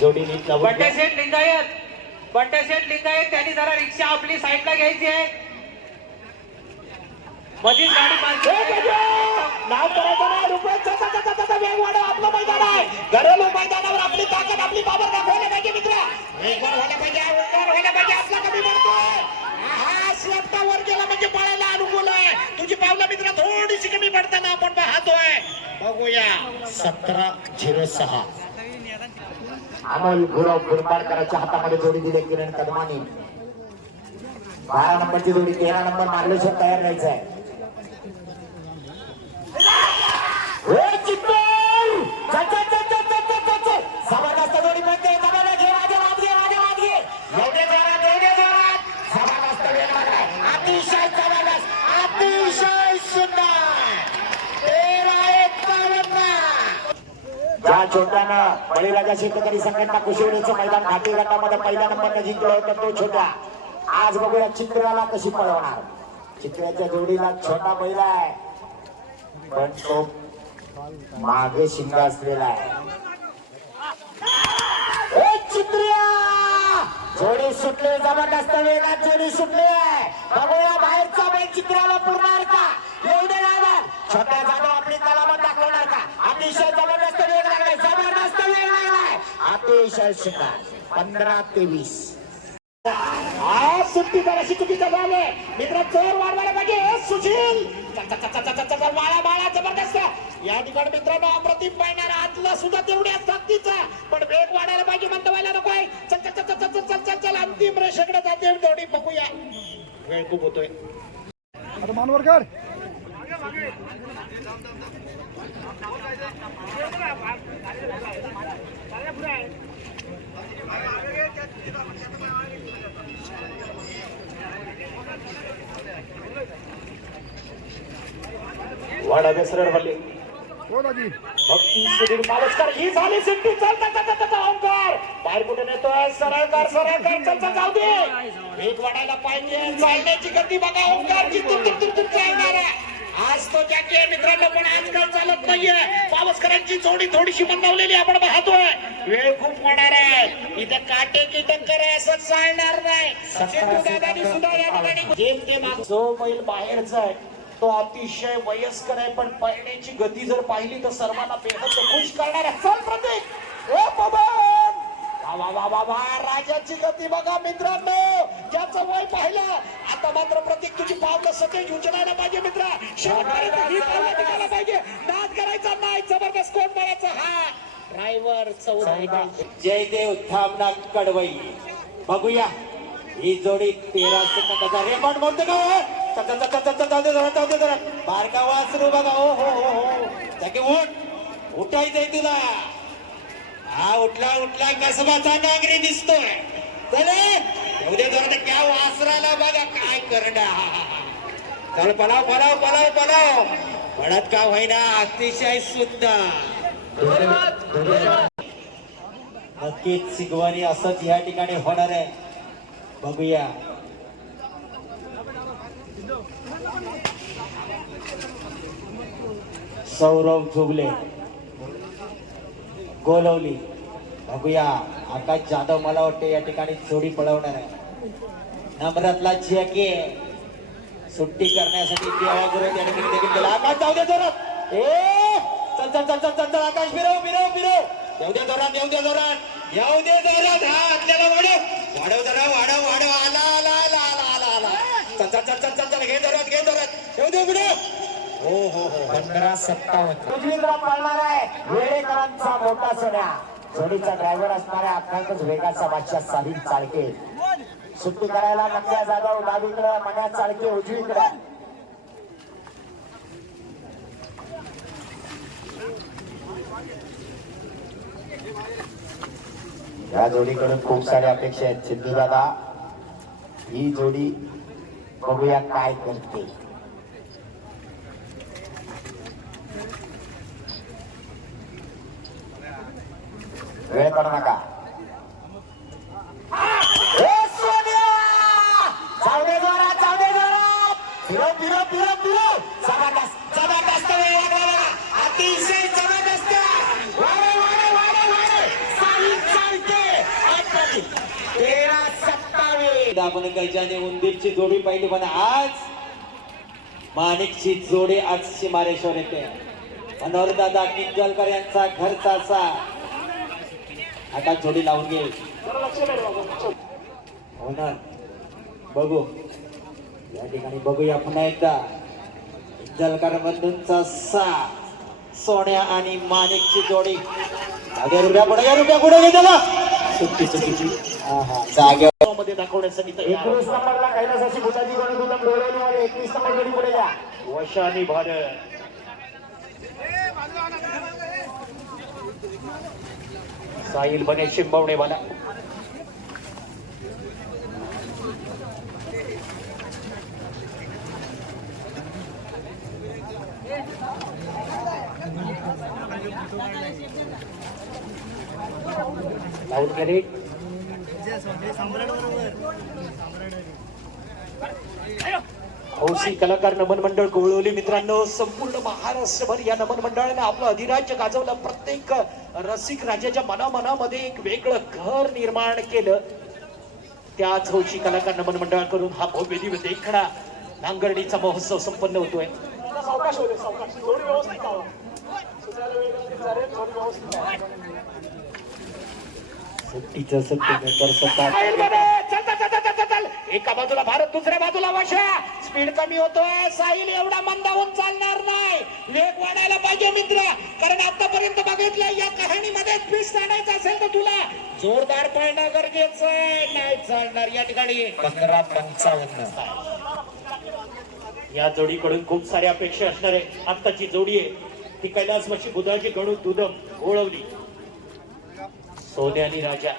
जोडी नीट लावून बंटे शेठ लिंगायत त्यांनी जरा रिक्षा आपली साईडला घ्यायची आहे. मधीच गाडी नाव करायचं नाही. रुपये वेग वाढव. आपलं मैदान आहे. घरेलू मैदानावर आपली ताकद आपली पावर दाखवायला पाहिजे मित्र. वेगवान व्हायला पाहिजे. वेगवान व्हायला पाहिजे. आपला कमी पडतोय. हा स्लॅबचा वर गेला म्हणजे पळायला अनुकूल आहे. तुझी पावलं मित्र थोडीशी कमी पडताना आपण पाहतोय. बघूया 17-06 अमोल गुरव गुरबाडकरांच्या हातामध्ये जोडी दिली किरण कदमानी. 12 नंबरची जोडी 13 नंबर मार्गदर्शक तयार राहायचं आहे. जबरदस्त जोडी म्हणते. जबरदस्त वेळ लागलाय. अतिशय जबरदस्त अतिशय सुंदर. 13-51 ज्या छोट्यानं बळीराजा शेतकरी संघटना कुशिवडीचं मैदान घाटी गटामध्ये पहिल्या नंबरने जिंकलं होतं तो छोटा आज बघूया चित्र्याला कशी पळवणार. चित्र्याच्या जोडीला छोटा बैल आहे पण तो मागे शिंगा असलेला आहे. चित्र्या जोडी सुटली. जबरदस्त वेगात जोडी सुटली आहे. बघूया बाहेरचा बैल चित्र्याला पुरणार का. एवढे लागणार. छोट्या जाधव आपली कलामत दाखवणार का. अतिशय जबरदस्त वेग लागलाय. जबरदस्त वेग लागलाय. अतिशय सुंदर 15-23 आज सुट्टी जराशी चुकीचं झालंय मित्र. जोर वाढवायला पाहिजे. सुशील बाळा बाळा जबरदस्त या ठिकाणी मित्रांनो अप्रतिम पाहणार. आतला सुद्धा तेवढ्याच ताकदीचा पण वेग वाढायला पाहिजे म्हणता व्हायला नकोय. चल चल चल चल चल चल चल अंतिम रेषेकडे जाते जोडी. बघूया वेळ खूप होतोय. आता मानवरकर वाडा बेसरड हल्ली हो दाजी. भक्ती सुधीर मालसकर ही झाली सिट्टी. चल ओंकार बाहेर कुठे नेतोय. सरळ कर चल चल जाऊ दे. वेग वाढायला पाहिजे. चालण्याची गती बघा ओंकारची. तुम चालणार आहे. आज तो जॅकी आहे मित्रांनो पण आजकाल चालत नाहीये. पावसकरांची जोडी थोडीशी मंदावलेली आपण पाहतोय. वेळ खूप होणार आहे. इथे काटे की टक्कर आहे असं चालणार नाही. दादानी सुद्धा या ठिकाणी जो बैल बाहेरचा आहे तो अतिशय वयस्कर आहे पण पळण्याची गती जर पाहिली तर सर्वांना बेहद खुश करणार आहे. चल प्रतीक ओ पवन वा राजाची गती बघा मित्रांनो. ज्याचं वय पाहिलं आता मात्र प्रतीक तुझी पावलं सतेज उचलायला पाहिजे मित्र. शेवटपर्यंत ही पावलं टिकायला पाहिजे. नाद करायचा नाही. जबरदस्त कोण बोलायचा. हा ड्रायव्हर चौदा जयदेव थांबना कडवई. बघूया ही जोडी 13 सेकंदाचा रेकॉर्ड मोडते का. बारका वासरू बघा. हो उठायचंय तुला. हा उठला कसबाचा नांगरी दिसतोय. चले उद्या जरा क्या वासराला बघा काय करणार. चल पलाव पडत का होईना. अतिशय सुंदर. नक्कीच सिगवानी असंच या ठिकाणी होणार आहे. बघूया सौरभ झुबले गोलवली. बघूया आकाश जाधव मला वाटते या ठिकाणी जोडी पळवणार आहे. नम्रतला जॅकी सुट्टी करण्यासाठी देवागुरु त्या ठिकाणी देखील गेला. आकाश जाऊ दे जोरात. चल आकाश फिरव. येऊ दे जोरात. हा आपल्याला वाढव जरा वाढव. आला. चल घे जोरात. येऊ दे हो 15-57 उजवीकडे पळणार आहे. वेळेकरांचा मोठा सोन्या. जोडीचा ड्रायव्हर असणाऱ्या अफगाणच वेगाचा बादशाह साहिल चाळके. सुट्टी करायला नंद्या जाधव डावीकडे. मन्या चाळके उजवीकडे. या जोडीकडून खूप साऱ्या अपेक्षा आहेत. सिद्धू दादा ही जोडी बघूया काय करते. वेळ करू नका. जाऊ दे जोरात. फिरो. जबरदस्त वेळ लागला. अतिशय जबरदस्त. वाढ. साहिल चाळके आपण गजाने उंदीरची जोडी पाहिली पण आज माणिकची जोडी आज सीमारेश्वर येते. मनोहर दादा किंजलकर यांचा घरचा असा आता जोडी लावून घे. हो ना बघू या ठिकाणी बघूया पुन्हा एकदा किंजलकर बंधूंचा सा सोन्या आणि माणिकची जोडी. रुपया पुढे घे त्याला सुट्टी चुकीची जागेवर मध्ये दाखवण्यासाठी तयार. 21 नंबरला कैलासाची भुताची गणदूत डोळवलीवाले 21 नंबर जोडी पुढे जा. वशानी भारत साहिल बने शिंबवणे वाला लावून गेले. हौसी कलाकार नमन मंडळ गोळवली मित्रांनो, संपूर्ण महाराष्ट्रभर या नमन मंडळाने आपलं अधिराज्य गाजवलं. प्रत्येक रसिक राजाच्या मनामध्ये एक वेगळं घर निर्माण केलं. त्याच हौसी कलाकार नमन मंडळाकडून हा भव्य दिव्य देखणा नांगरणीचा महोत्सव संपन्न होतोय. सावकाश होते सावकाश. जोडी व्यवस्थित लावा. सुताला वेळ नसतील चालेल, जोडी व्यवस्थित लावा. सुट्टीचं सत्तेनंतर सत्ता चल एका बाजूला भारत दुसऱ्या बाजूला वशा. स्पीड कमी होतोय. साहिल एवढा मंदावून चालणार नाही. वेग वाढायला पाहिजे मित्र, कारण आतापर्यंत बघितलं या कहाणीमध्ये ट्विस्ट आणायचं असेल तर तुला जोरदार पळणं गरजेचं आहे. नाही चालणार या ठिकाणी 15-55. या जोडीकडून खूप साऱ्या अपेक्षा असणार आहे. आत्ताची जोडी आहे ती कैलासवासी बुधाची गणू दुदम गोळवली. सोन्या आणि राजा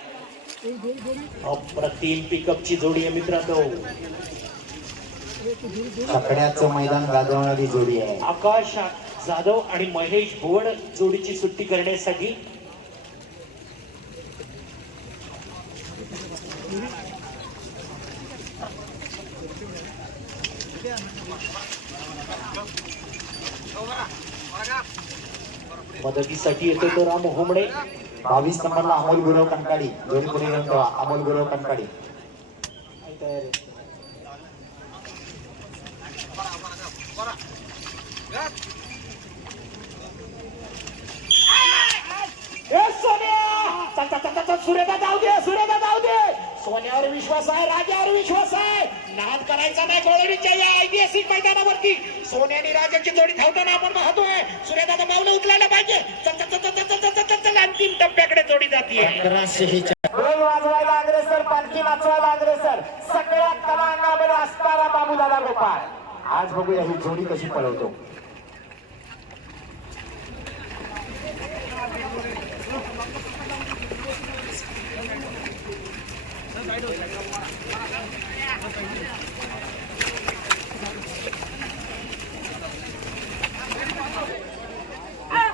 अप्रतिम पिकअपची जोडी आहे मित्रांनो. छकड्याचं मैदान गाजवणारी जोडी आहे. आकाश जाधव आणि महेश भोड जोडीची सुट्टी करण्यासाठी मदतीसाठी येतो तो राम होमडे. 22 नंबरला अमोल गुरव कणकाडी जोडी पुढे घेऊन ठेवा. अमोल गुरव कणकाडी सूर्यदा जाऊ दे, सूर्यदा जाऊ दे. सोन्यावर विश्वास आहे, राजावर विश्वास आहे. नाद करायचा नाही गोळवलीच्या या ऐतिहासिक मैदानावरती. सोन्यानी राजाची जोडी धावताना आपण पाहतोय. सूर्यदादा पावलं उचलायला पाहिजे. चल अंतिम टप्प्याकडे जोडी जातीये. ढोल वाजवायला अग्रेसर, पालखी वाजवायला अग्रेसर, सगळ्या कलांगामध्ये असणारा बाबूदादा गोपाळ. आज बघूया ही जोडी कशी पळवतो.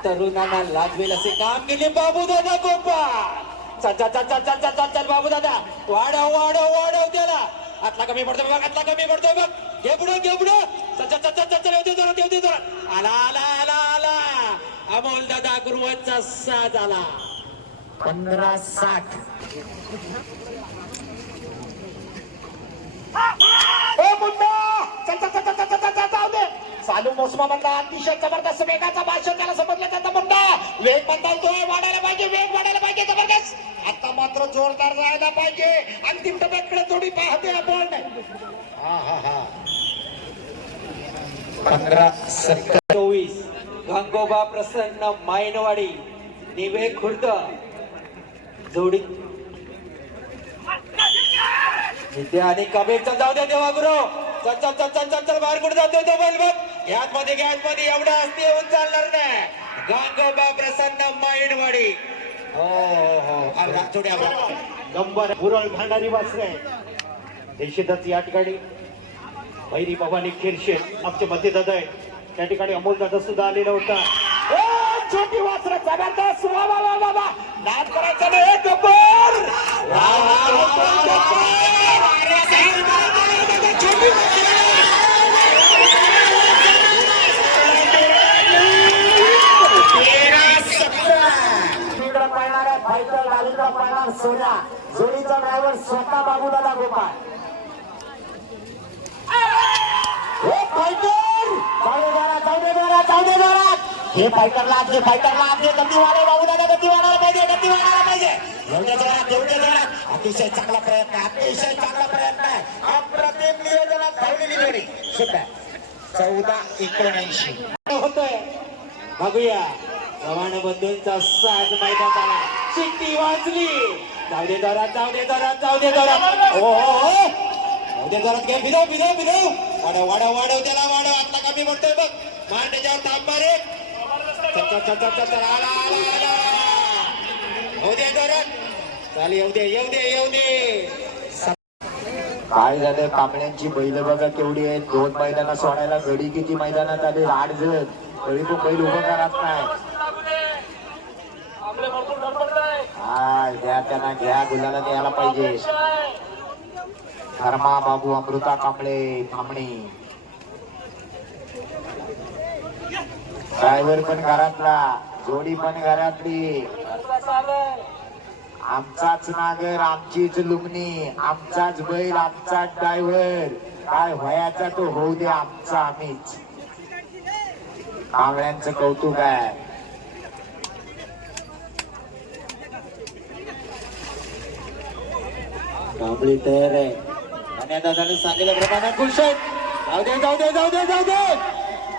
तरुणांना लाजवेल असे काम केले बाबूदादा गोपाळ. चल बाबूदादा वाढव त्याला. आतला कमी पडतो बघ, आतला कमी पडतो बघ. घे पुढं चल. आला अमोल दादा गुरुवांचा साज आला. 15-60. जाऊ दे. चालू मोसमामधला अतिशय जबरदस्त वेगाचा भाषण त्याला समजलं जातं. मुंडा वेग बदलतोय, वाढायला पाहिजे, वेग वाढायला पाहिजे. जबरदस्त. आता मात्र जोरदार जायला पाहिजे. अंतिम टप्प्याकडे जोडी पाहते आपण. 15-24. गंगोबा प्रसन्न मायनवाडी निवे खुर्द जोडी इथे आणि कबीरचा जाऊ दे देवा गुरु. चल बाहेर कुठे जातोय तो बैल बघ. यात मध्ये एवढा असते येऊन चालणार नाही. गंगोबा प्रसन्न मायनवाडी. हो नंबर पुरळ भांडारी वाचले देशीतच या ठिकाणी. भैरी भवानी खिरशे आमचे मध्ये दादा आहे. त्या ठिकाणी अमोल दादा सुद्धा आलेला होता. छोटी वासर जबरदस्त. वा नाद करायचा नाही. गब्बर पळणाऱ्या फायटर गाडीचा पळणार सोन्या. जोडीचा ड्रायव्हर स्वतः बाबूदादा गोपाळ. फायटर जाऊ दे जोरात हे फायटरला आज गती वाढव बाबू दादा गती वाढायला पाहिजे एवढ्या जोरात अतिशय चांगला प्रयत्न आहे अप्रतिम नियोजनात धावलेली जोडी सुद्धा 14-79 होतोय बघूया चव्हाण बंधूंचा साज मैदान आला शिट्टी वाजली जाऊ दे जोरात जाऊ दे जोरात घे भिरव वाढव त्याला आता कमी म्हणतोय बघ मांडीच्यावर थांब रे चल आला येऊ दे जोरात चाल येऊ दे काय झालं कांबळ्यांची बैल बघा केवढी आहेत 2 मैदानात सोडायला घडी किती मैदानात आले 8 जण तरी पण बैल उभं करत नाही घ्या त्यांना घ्या गुलाला द्यायला पाहिजे धर्मा बाबू अमृता कांबळे थांबणे ड्रायव्हर पण घरातला जोडी पण घरातली आमचाच नागर आमचीच लुमणी आमचाच बैल आमचाच ड्रायव्हर काय व्हायचा तो होऊ दे आमचा आम्हीच कांबळ्यांचं कौतुक आहे कांबळी तयार आहे आणि दादाने सांगितल्याप्रमाणे खुश आहेत जाऊ दे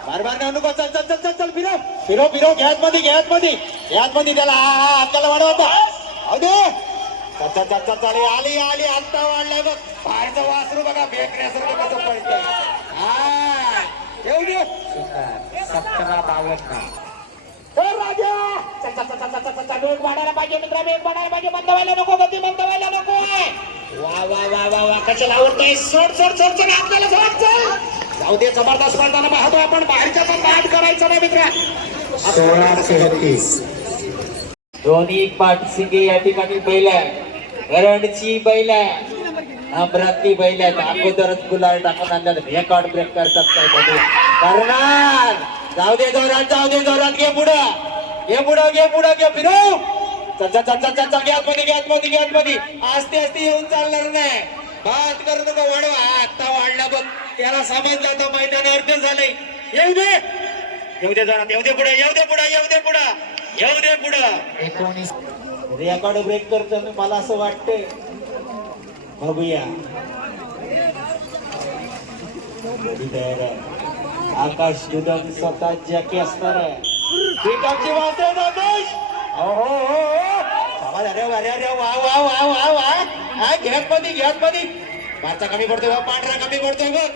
बार नको चल फिरव घ्यात मध्ये त्याला आपल्याला वाढवता चल आली आता वाढलाय बघ बाहेरचं वासरू बघा बेकऱ्यासारखं कसं पडतंय येऊ दे 17-52 राजा वेग वाढायला पाहिजे मित्रा मंद व्हायला नको गती मंद व्हायला नको वा कशाला आवडतंय सोड आपल्याला सोड चल जाऊ दे जबरदस्त पडताना पाहतो आपण बाहेरच्या पण बाद करायचं नाही मित्रा 16-33 दोन्ही पाठसिंगे या ठिकाणी बैल आहे गरणची बैल आहे नम्राती बैल आहेत अगोदरच गुलाल टाकून आणल्यात रेकॉर्ड ब्रेक करतात काय बघू करणार जाऊ दे जोरात घे पुढं फिरव चल गॅस मध्ये आस्ते येऊन चालणार नाही बात करू नको वाढवा आता वाढला बघ त्याला समजलं तर मैदान अर्ध झालंय येऊ दे जोरात येऊ दे पुढं 19 रेकॉर्ड ब्रेक करतो मला असं वाटतंय बघूया तयार आहे आकाश दुधन स्वतः जॅकी असणार आहे पिकाची वाजते आकाश अरे वा घ्यात मध्ये मारचा कमी पडतोय बघ पांढरा कमी पडतोय बघ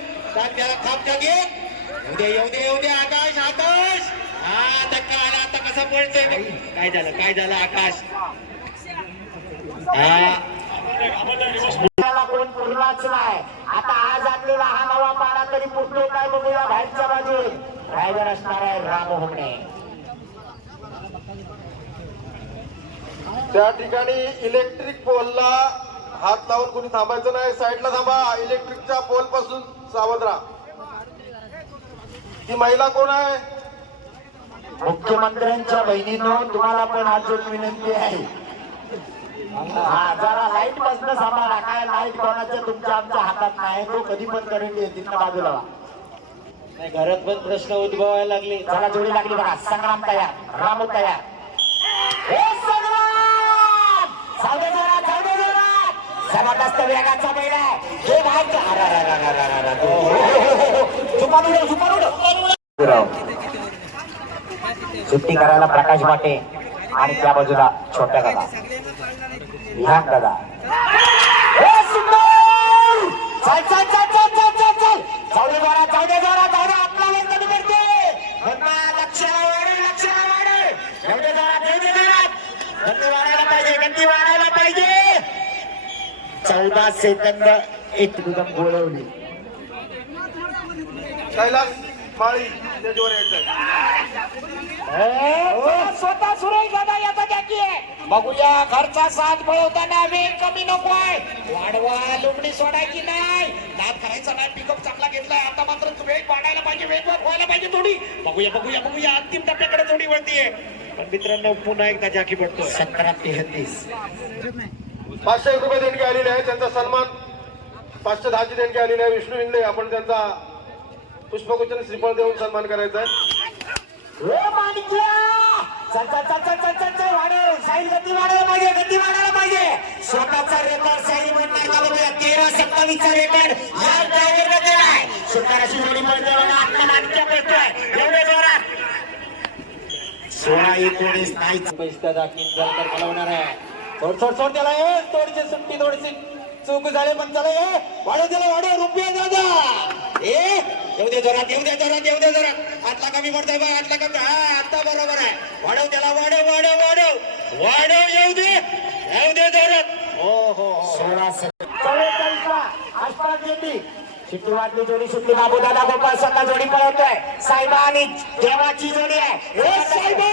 त्याला खाप टाके येऊ दे आकाश हा धक्का आला आता कसा पडतोय बघ काय झालं आकाश कोण पूर्णाच नाही आता आज आपल्याला हा नवा पाडा तरी पुरतो काय बघूया बाहेरच्या बाजू ड्रायव्हर असणार आहे राम होणे त्या ठिकाणी इलेक्ट्रिक पोलला हात लावून कोणी थांबायचं नाही साईडला थांबा इलेक्ट्रिकच्या पोल पासून सावध राहा ती महिला कोण आहे मुख्यमंत्र्यांच्या बहिणीनो तुम्हाला पण आज एक विनंती आहे जरा लाईट पासून सांभाळा काय लाईट कोणाच्या तुमच्या आमच्या हातात नाही तो कधी पण करंट येईल तिथं बाजूला घरात पण प्रश्न उद्भवायला लागले जरा जोडी लागली बघा संग्राम तयार रामू तयार जबरदस्त वेगाचा बैल आहे सुट्टी करायला प्रकाश बाटे आणि त्या बाजूला छोट्या दादा विहान दादा जाऊ दे जोरात आपला कमी करते लक्षाला वाढे एवढे जोरात गंदी वाढायला पाहिजे 14 सेकंद एक दुदम गोळवली कैलास माळी त्याच्यावर यायचं स्वतः सुरेश दादा याचा जॅकी आहे बघूया घरचा साथ पळवताना वेग कमी नको आहे वाढवा लुमडी सोडायची नाही नाद करायचा नाही पिकअप चांगला घेतलाय आता मात्र वेग वाढायला पाहिजे वेगवान व्हायला पाहिजे थोडी बघूया अंतिम टप्प्याकडे थोडी वळतीये पण मित्रांनो पुन्हा एकदा जॅकी पडतोय 17-33 500 रुपये देणगी आलेली आहे त्यांचा सन्मान 510ची देणगी आलेली आहे विष्णू इंगळे आपण त्यांचा पुष्पगुच्छ श्रीफळ देऊन सन्मान करायचा आहे. ए माणिक्या चल चल चल चल चल चल चल वाढव साईल गती वाढायला पाहिजे गती वाढायला पाहिजे स्वतःचा रेकॉर्ड साईल म्हणणार का बघूया 13-27 चा रेकॉर्ड या ड्रायव्हरने केलाय सुताराशी जोडी पळतोय आता माणिक्या पळतोय एवढे जोरात 16-19 नाही पैसे दाखील जलकर बोलवणार आहे. सोड सोड सोड त्याला ए थोडीशी सुट्टी थोडीशी चूक झाली पण चला ए वाढव त्याला वाढव रुपये दादा ए येऊ दे जोरात येऊ दे जोरात येऊ दे जोरात आतला कमी पडतोय बघ आतला कमी हा आता बरोबर आहे वाढव त्याला वाढव वाढव वाढव वाढव येऊ दे जोरात हो हो 16-44 आसपास येते शिट्टी वाटली जोडी सुटली बाबूदादा गोपाळ स्वतः जोडी पळवतोय साहेबा आणि देवाची जोडी आहे ए साहेबा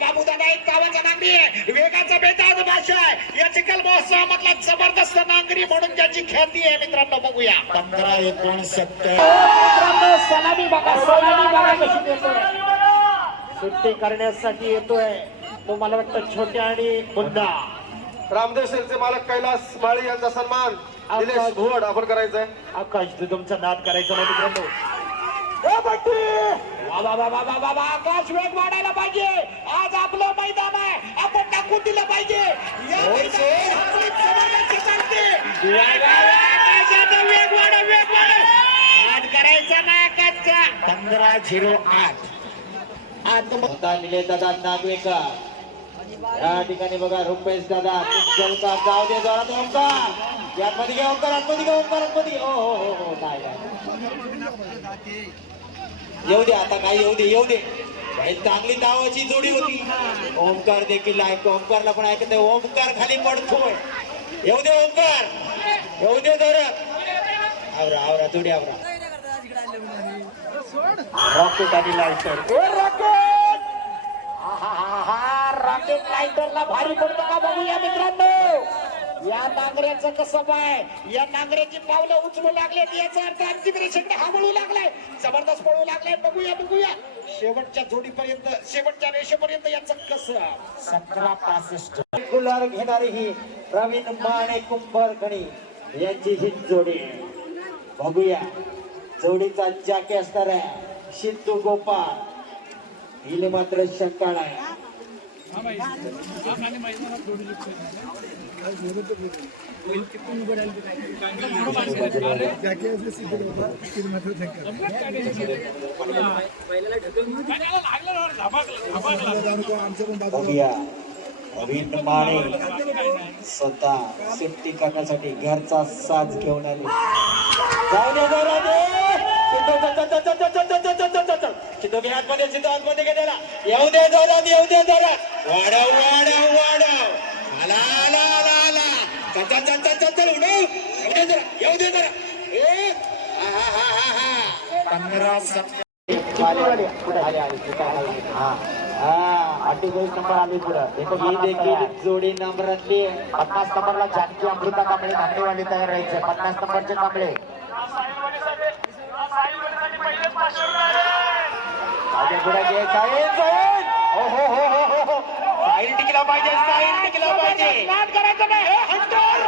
बाबूदादा एक गावाचा नांगरी आहे वेगाचा बेताज भाषा आहे या चिखल महोत्सवामधला जबरदस्त नांगरी म्हणून ज्याची ख्याती आहे मित्रांनो बघूया 15-69 मित्रांनो सलामी बघा कशी देतोय सुट्टी करण्यासाठी येतोय तो मला वाटतं छोट्या आणि मुन्ना रामदेव शेठचे मालक कैलास माळी यांचा सन्मान निलेश भुवड आपण करायचा आहे. आकाश तुमचा नाद करायचा नाही मित्रांनो ए बट्टी वा वा वा वा वा वा वा आकाश वेग वाढायला पाहिजे आज आपलं मैदान आहे आपण टाकून दिलं पाहिजे या मैदानात आपली जबरदस्ती चालते आकाशाचा वेग वाढ नाद करायचा नाही आकाशचा 15-08 होता निलेश दादा नागवेकर या ठिकाणी बघा रुपेश दादा जलकर जाऊ दे जोरात ओंकार यामध्ये घे ओंकार आतमध्ये घे ओंकार आतमध्ये हो हो हो हो नाही येऊ दे आता काय येऊ दे काही चांगली दावाची जोडी होती ओंकार देखील ऐक ओंकारला पण ऐकत नाही ओंकार खाली पडतोय येऊ दे ओंकार येऊ दे जोरात आवरा जोडी आवरा रॉकेट आणि लायटर रॉकेट लायटरला भारी पडतो का बघूया मित्रांनो या नांगऱ्याचं कसं पाय या नांगऱ्याची पावलं उचलू लागलेत याचा अर्थ अंतिम रेषेकडे हा वळू लागलाय जबरदस्त पळू लागलाय बघूया शेवटच्या जोडीपर्यंत शेवटच्या रेषेपर्यंत याचं कसं 17-65 गुलाल घेणारी ही प्रवीण माने कुंभारखणी यांची ही जोडी बघूया जोडीचा जाके असणार आहे सिद्धू गोपाळ हिले मात्र शंकाळ आहे बघूया प्रवीण माने स्वतः सेफ्टी करण्यासाठी घरचा साज घेऊन आले जाऊ दे जरा दे सिद्धू घे आतमध्ये सिद्धू आतमध्ये घे त्याला येऊ दे जरा वाढव आला चल उडव येऊ दे जरा ए 48 नंबर आली पुढं ही देखील जोडी नंबरातली 50 नंबरला जानकी अमृता कांबळे नातेवाली तयार राहायचे 50 नंबरचे कांबळे पुढे घे साहिल हो साहिल टिकला पाहिजे नाद करायचं नाही हे हंटर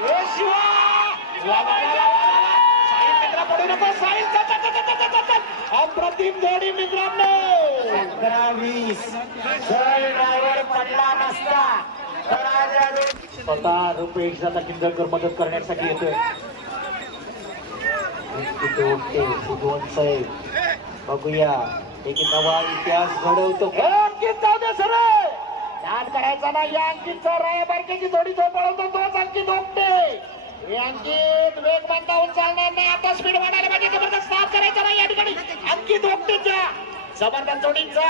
हे शिवा वा वा वा वा साहिल मित्रा पडू नको साहिल अप्रतिम जोडी मित्रांनो 15-20 जर ड्रायव्हर पडला नसता तर आज स्वतः रुपेश दादा किंजळकर मदत करण्यासाठी येतोय दोन साहेब बघूया एक नवा इतिहास घडवतो हे अंकित जाऊ दे सर नाद करायचा नाही या अंकितचा रायबारकेची जोडी तो पळवतो तोच अंकित ओपटे हे अंकित वेग मंदावून चालणार नाही आता स्पीड वाढायला पाहिजे जबरदस्त नाद करायचा नाही या ठिकाणी अंकित ओपटेचा जबरदस्त जोडीचा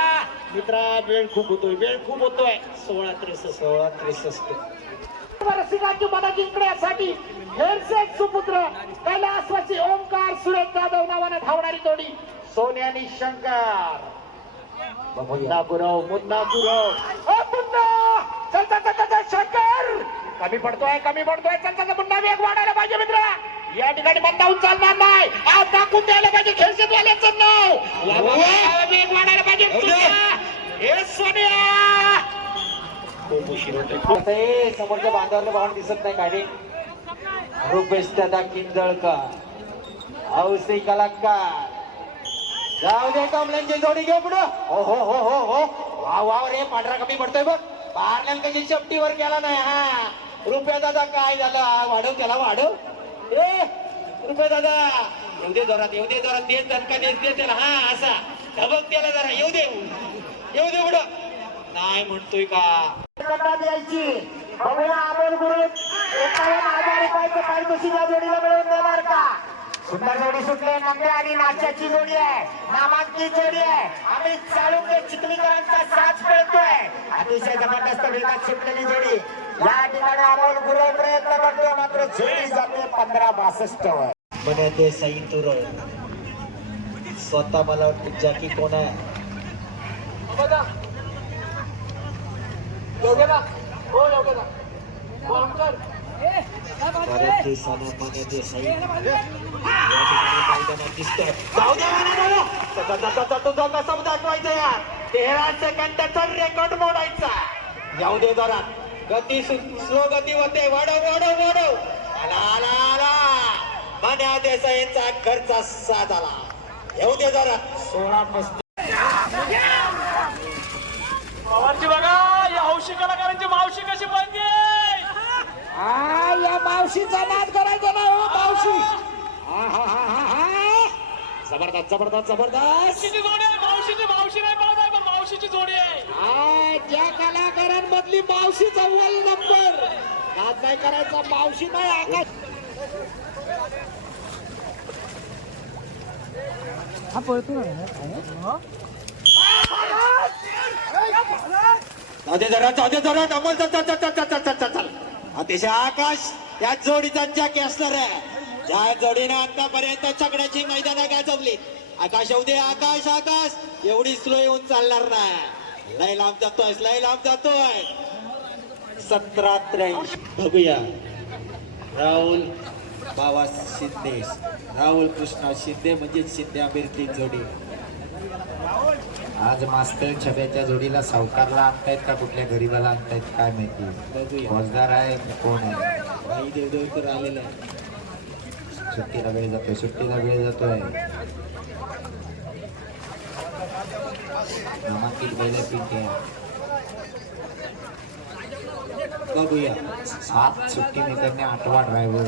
मित्रा वेळ खूप होतोय 16-63 रसिकांची मनं जिंकण्यासाठी हेरसेट सुपुत्र कैलासवासी ओंकार सुरेश जाधव नावाने धावणारी जोडी सोने आणि शंकर मुन्ना गुरव चल शंकर कमी पडतोय चल मुन्ना वेग वाढायला पाहिजे मित्र या ठिकाणी मंदावून चालणार नाही आज दाखवून द्यायला पाहिजे खेळशेत वाल्याचं नाव वेग वाढायला पाहिजे हे सोनिया खूप उशीर होतोय समोरच्या बांधावरला भावना दिसत नाही काय रुपेश दादा किंजळकर हौसी कलाकार जाऊ दे कमलांची जोडी घे पुढं हो हो हो हो हो वाव वाव रे पांढरा कमी पडतोय बघ पारल्यान कशी शेपटीवर केला नाही हा रुपया दादा काय झालं वाढव त्याला वाढव ए रुपया दादा येऊ दे जोरात देत दणका दे त्याला हा असा धबक त्याला जरा येऊ दे पुढं नाही म्हणतोय का द्यायची बघूया अमोल गुरु 51,000 रुपयाचं पारितोषिक या जोडीला मिळवून देणार का सुंदर जोडी सुटले नंदे आणि नाच्याची जोडी आहे नामांकित जोडी आहे आम्ही चालून चिखलीकरांचा साथ खेळतोय अतिशय जबरदस्त वेगात सुटलेली जोडी या ठिकाणी अमोल गुरु प्रयत्न करतोय मात्र जोडी जाते 15-62 वर म्हणे ते सई तुर स्वतः मला वाटतं जॅकी कोण आहे परत दिवसानं म्हणे ते सई या ठिकाणी मैदानात दिसतोय जाऊ दे तुझा कसा दाखवायचं यार 13 सेकंदाचा रेकॉर्ड मोडायचा जाऊ दे जरा गती स्लो गती होते वाढव आला म्हण्या देसाईंचा घरचा साथ आला येऊ दे जरा 16-35 पवारची बघा या हौशी कलाकारांची मावशी कशी बनते या मावशीचा नाद करायचा ना हो मावशी जबरदस्त मावशीची जोडी आहे मावशी नाही मला पण मावशीची जोडी आहे ज्या कलाकारांमधली मावशीचा अव्वल नंबर नाद नाही करायचा मावशी नाही आकाश जाऊ दे जरा अमोल चल अतिशय आकाश या जोडीचा जॅकी असणार आहे ज्या जोडीने आतापर्यंत चकड्याची मैदानं गाजवली आकाश येऊ दे आकाश एवढी स्लो येऊन चालणार नाही लय लांब जातोय 17-83 बघूया राहुल बाबा शिंदे राहुल कृष्णा शिंदे म्हणजे शिंदे अमेरिकी जोडी आज मास्तर छब्याच्या जोडीला सावकारला आणतायत का कुठल्या गरीबाला आणतायत काय माहिती बघूया फौजदार आहे कोण आहे भाई देवदेवकर आलेला आहे सुट्टीला वेळ जातोय नामांकित बैल पिंटे बघूया 7 सुट्टी मेकरने 8वा ड्रायव्हर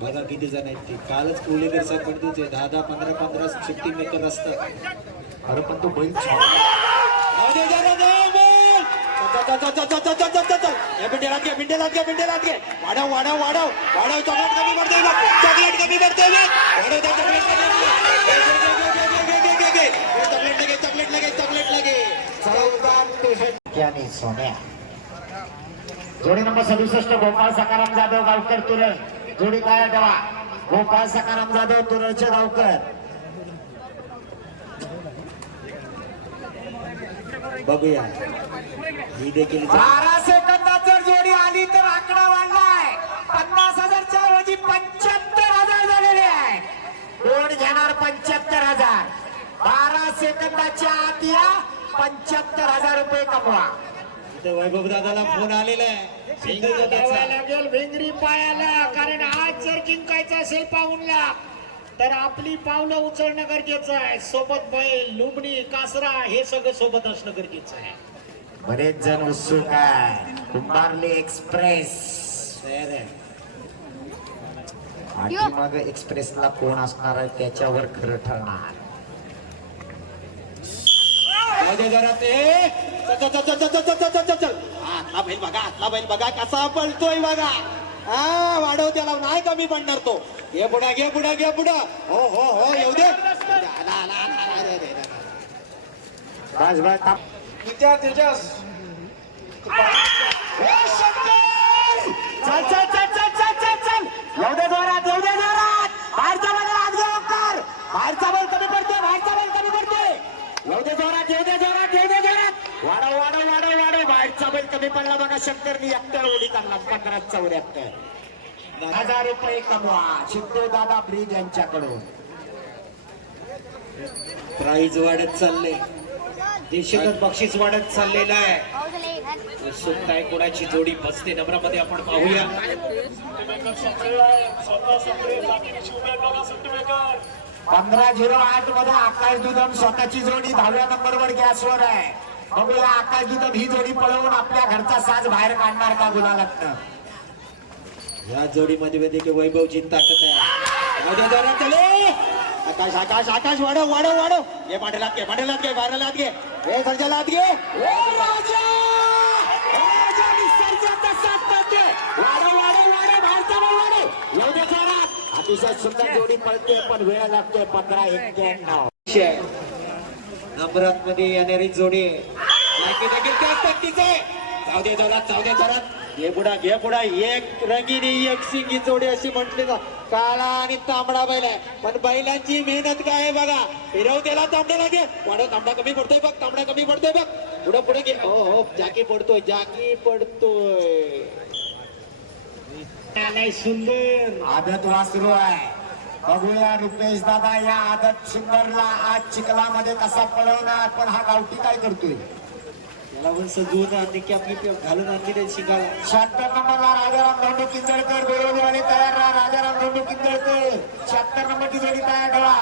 बघा किती जण आहेत ते कालच कोलेकर साहेब म्हणते 10-15 सुट्टी मेकर असतात अरे पण तो बैल पिंटेला घे वाढव चॉकलेट कमी पडतोय चॉकलेट लगे आणि सोन्या जोडी नंबर 67 गोपाळ सकाराम जाधव गावकर तुरळ जोडी काय ठेवा गोपाळ सकाराम जाधव तुरळचे गावकर बघूया ही देखील 12 सेकंदात जर जोडी आली तर आकडा वाढलाय 50,000च्या ऐवजी 75,000 झालेले आहे कोण घेणार 75,000 12 सेकंदाच्या आत या 75,000 रुपये कमवा वैभव दादाला फोन आलेला आहे लागेल भिंगरी पायाला कारण आज जर जिंकायचं असेल पाऊनला तर आपली पावलं उचलणं गरजेचं आहे सोबत बैल लुंबणी कासरा हे सगळं सोबत असणं गरजेचं आहे बरेच जण उत्सुक आहे कुंभारली एक्सप्रेस पाठीमाग एक्सप्रेसला कोण असणार आहे त्याच्यावर खरं ठरणार आतला बैल बघा कसा पळतोय बघा हा वाढव त्याला नाही कमी पडणार तो घे पुढं हो येऊ दे बाहेरचा बॉल कमी पडते वाढव बाहेरचा बैल कमी पडला बघा शंकरनी एकट्यावर उडी काढला 15-74 1000 रुपये कमवा चित्तो दादा ब्रिज यांच्याकडून प्राइज वाढत चालले देशात बक्षीस वाढत चाललेलं आहे उत्सुकता आहे कोणाची जोडी बसते नंबरामध्ये आपण पाहूया. 15:08 मध्ये आकाश दुदम स्वतःची जोडी 10व्या नंबरवर गॅसवर आहे. बघूया आकाश दुदम ही जोडी पळवून आपल्या घरचा साज बाहेर काढणार का गुलालातनं. या जोडीमध्ये देखील वैभवची ताकद आहे. मध्ये जोरात चले. आकाश आकाश आकाश वाढव वाढव वाढव. घे पांढऱ्याला घे पांढऱ्याला घे बाहेरला घे हे सर्जाला घे. राजा निसर्गाचा साथ देते. वाढव वाढव वाढव भारता वाढव येऊ दे जोरात. अतिशय सुंदर जोडी पळते पण वेळ लागतोय. 15:91 नंबरात मध्ये येणारी जोडी देखील त्याच ताकदीचे. जाऊ दे जोरात जाऊ दे जोरात. घे पुढा एक रंगीनी एक सिंगी जोडी अशी म्हटली जा. काळा आणि तांबडा बैल आहे पण बैलांची मेहनत काय आहे बघा. फिरव त्याला तांबड्याला घे वाढव. तांबडा कमी पडतोय बघ तांबडा कमी पडतोय बघ. पुढे पुढे घे. हो हो जाकी पडतोय. सुंदर आदत वासरू आहे. बघूया रुपेश दादा या आदत सुंदरला आज चिखलामध्ये कसा पळवणार. पण हा गावठी काय करतोय. त्याला पण सजवून आणली की आपली घालून आणली ते शिकायला. 76 नंबरला राजाराम धोंडू किंजळकर बेळवलीवाले तयार राहा. राजाराम धोंडू किंजळकर 76 नंबरची जोडी तयार ठेवा.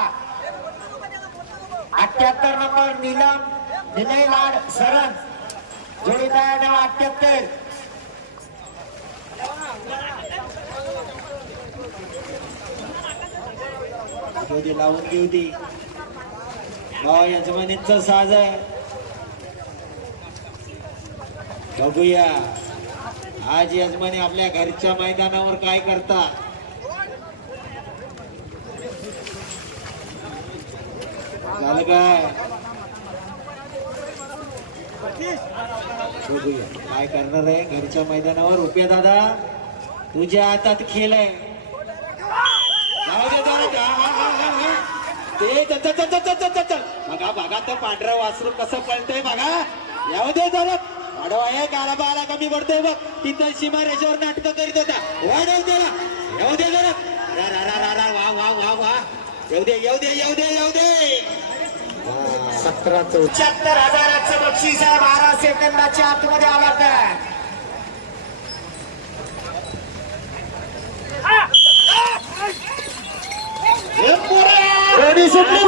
78 नंबर निलय लाड सरण जोडी तयार ठेवा. 78 घेऊ लावून घेऊ ती. हो यजमानीचा साज आहे. बघूया आज यजमानी आपल्या घरच्या मैदानावर काय करता. झालं काय बघूया काय करणार आहे घरच्या मैदानावर. रुपया दादा तुझ्या हातात खेळ आहे. जाऊ दे, जाऊ दे. ते चल बघा बघा तर पांढरं वासरू कसं पळतंय बघा. येऊ दे जरा वाढव आहे. गाला बाला कमी पडतोय बघ. तिथं सीमा रेषेवर नाटक करीत होता. वाढव त्याला येऊ दे जरा. वा वा वा वा येऊ दे येऊ दे येऊ दे येऊ दे. 17,000चं बक्षीस आहे. 12 सेकंदाच्या आतमध्ये आला तर जोडी सुटली.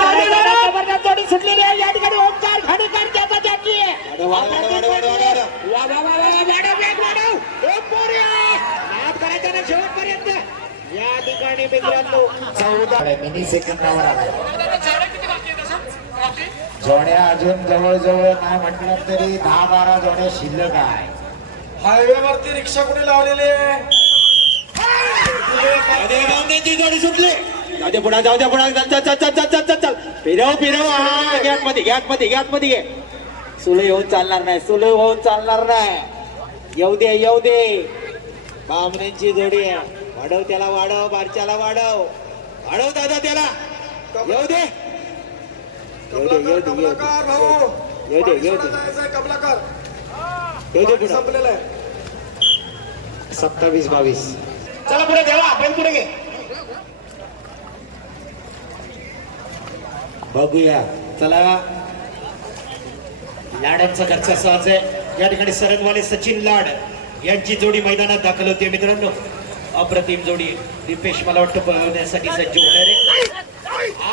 जोडी सुटलेली आहे. या ठिकाणी ओंकार खाडेकर त्याचा जॅकी आहे. शेवटपर्यंत या ठिकाणी मित्रांनो 14 मिली सेकंदावर आला. जोड्या अजून जवळजवळ नाही म्हटलं तरी 10-12 जोड्या शिल्लक आहे. हायवे वरती रिक्षा कुठे लावलेली आहे. जोडी सुटली. जाऊ दे पुढा जाऊ दे पुढा. चल फिरव हा गॅट मध्ये घे. सुलो येऊन चालणार नाही. येऊ दे बामण्यांची जोडी आहे. वाढव त्याला वाढव. बारच्याला वाढव दादा त्याला. येऊ दे कमलाकर भाऊ येऊ दे कमलाकर पुढे. संपलेलं आहे. 27-22 चला पुढे देवा. आपण पुढे घे. बघूया चला. लाडांचा घरचा साज आहे. या ठिकाणी सरनवाले सचिन लाड यांची जोडी मैदानात दाखल होते मित्रांनो. अप्रतिम जोडी. दीपेश मला वाटतं पळवण्यासाठी सज्ज होणार आहे.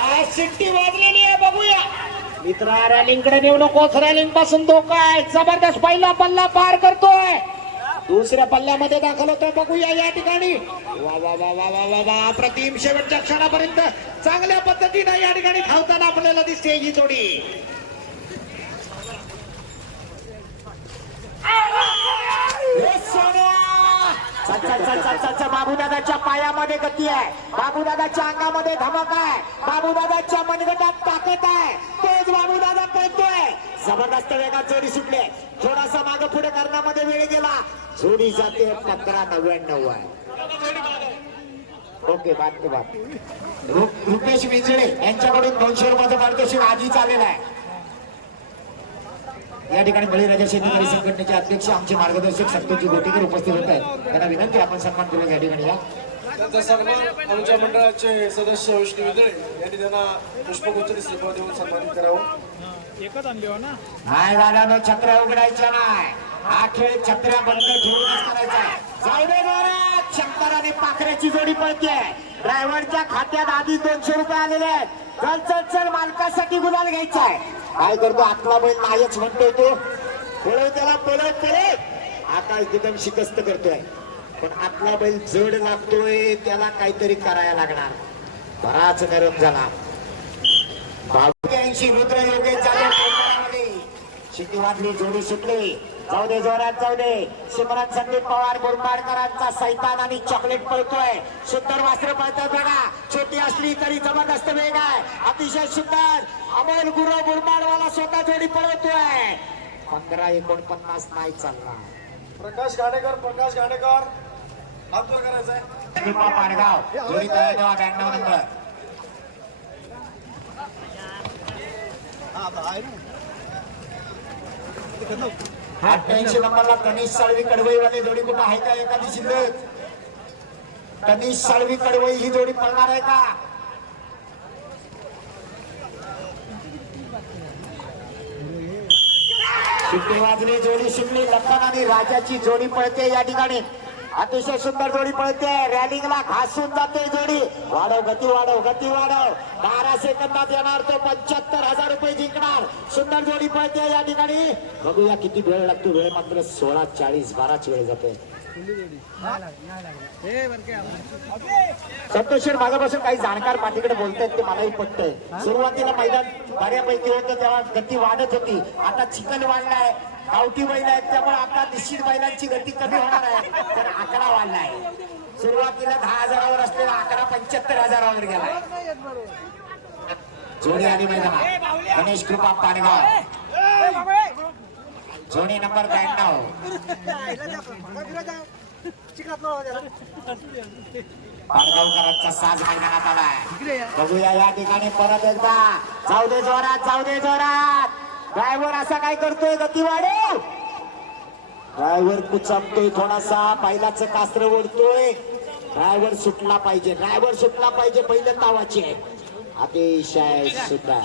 आज शिट्टी वाजलेली आहे. बघूया मित्रा. रॅलिंगकडे नेऊ नकोस. रॅलिंग पासून धोका आहे. जबरदस्त पहिला पल्ला पार करतोय. दुसऱ्या पल्ल्यामध्ये दाखल होतोय. बघूया या ठिकाणी. वा वा वा वा वा वा वा अप्रतिम. शेवटच्या क्षणापर्यंत चांगल्या पद्धतीने या ठिकाणी धावताना आपल्याला दिसते ही जोडी. बाबूदादाच्या पायामध्ये गती आहे. बाबूदादाच्या अंगामध्ये धमक आहे. बाबूदादाच्या मनगटात ताकद आहे. तोच बाबूदादा पळतोय. जबरदस्त वेगात जोडी सुटली. थोडासा मागे पुढे करण्यामध्ये वेळ गेला. जोडी जाते 15:99 आहे. ओके बात के बात. रुपेश विंजळे यांच्याकडून 200 रुपयाचं पारितोषिक आधीच आलेलं आहे. या ठिकाणी बळीराजा शेतकरी संघटनेचे अध्यक्ष आमचे मार्गदर्शक संतोषजी गोटेकर उपस्थित होत आहेत. त्यांना विनंती आपण सन्मान करू. या ठिकाणी या त्यांचा सन्मान आमच्या मंडळाचे सदस्य विष्णू विदळे यांनी त्यांना पुष्पगुच्छ श्रीफळ देऊन सन्मानित करावं. नाही दादा छत्र उघडायच्या नाही. हा खेळ छत्र्या बंद ठेवूनच करायचा आहे. जाऊ दे जोरात. शंकर आणि पाखऱ्याची जोडी पळते. ड्रायव्हरच्या खात्यात आधी 200 रुपये आलेले आहेत. चल चल चल, मालकासाठी गुलाल घ्यायचा आहे. काय करतो आतला बैल नायच म्हणतोय तो. पळव त्याला, पळव पळव. आकाश दिगम शिकस्त करतोय, पण आतला बैल जड लागतोय, त्याला काहीतरी करायला लागणार. बराच नरम झाला. 82 रुद्र योगेश जाधव शिटी वाजली, जोडी सुटली. जाऊ दे जोरात, जाऊ दे. सिमरन संदीप पवार मुरबाडकरांचा सैतान आणि चॉकलेट पळतोय. सुंदर वास्त्र पळतोय बघा. छोटी असली तरी जबरदस्त वेग आहे. अतिशय सुंदर. अमोल गुरु मुरबाडवाला स्वतः जोडी पळवतोय. 15-49 नाही चालला. प्रकाश घाणेकर हात वर करायचा आहे. पाडगाव जोडी तयार ठेवा. 92 नंबर. 88 नंबरला तनिष साळवी कडवईवाले जोडी कुठं आहे का एखादी शिल्लक? तनिष साळवी कडवई ही जोडी पळणार आहे का? शिट्टी वाजली, जोडी शिकली. लखन आणि राजाची जोडी पळते या ठिकाणी. अतिशय सुंदर जोडी पळते. रॅलिंगला घासून जाते जोडी. वाढव, गती वाढव, गती वाढव. 12 सेकंदात येणार तो 75,000 रुपये जिंकणार. सुंदर जोडी पळते या ठिकाणी. बघूया किती वेळ लागतो. वेळ मात्र 16:40. बराच वेळ जातोय. संतोषेर मागापासून काही जाणकार पाठीकडे बोलतायत, ते मलाही पटतंय. सुरुवातीला मैदान बऱ्यापैकी होतं तेव्हा गती वाढत होती. आता चिखल वाढलाय, गावठी बैल आहेत, त्यामुळे आता निश्चित बैलांची गती कमी होणार आहे. तर आकडा वाढलाय. सुरुवातीला 10,000वर असलेला आकडा 75,000वर गेलाय. जोडी आली मैदानात. गणेश कृपा पाणगाव, जोडी नंबर 92. पाडगावकरांचा साज मैदानात आलाय. बघूया या ठिकाणी परत एकदा. जाऊ दे जोरात, जाऊ दे जोरात. ड्रायव्हर असा काय करतोय? गती वाढव. ड्रायव्हर कुचामतोय थोडासा. बैलाचं कास्त्र ओढतोय. ड्रायव्हर सुटला पाहिजे, ड्रायव्हर सुटला पाहिजे. पहिलं तावाची आहे. अतिशय सुंदर.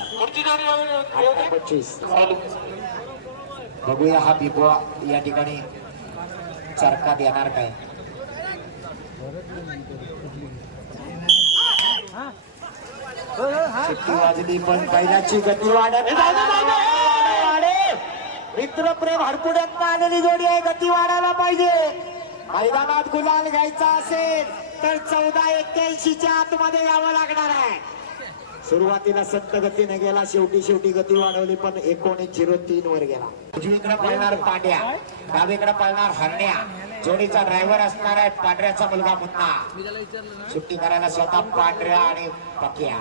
25. बघूया हा बिबवा या ठिकाणी चरकात येणार काय? शिट्टी वाजली, पण बैलाची गती वाढत. मित्रप्रेम हरपुड्यात आलेली जोडी आहे. गती वाढायला पाहिजे. मैदानात गुलाल घ्यायचा असेल तर 14:81च्या आतमध्ये यावं लागणार आहे. सुरुवातीला संत गतीने गेला, शेवटी गती वाढवली, पण 19:03 वर गेला. उजवीकडे पळणार पांड्या, डावीकडे पळणार हरण्या. जोडीचा ड्रायव्हर असणार आहे पांढऱ्याचा मुलगा मुन्ना. सुट्टी करायला स्वतः पांढऱ्या आणि पक्या.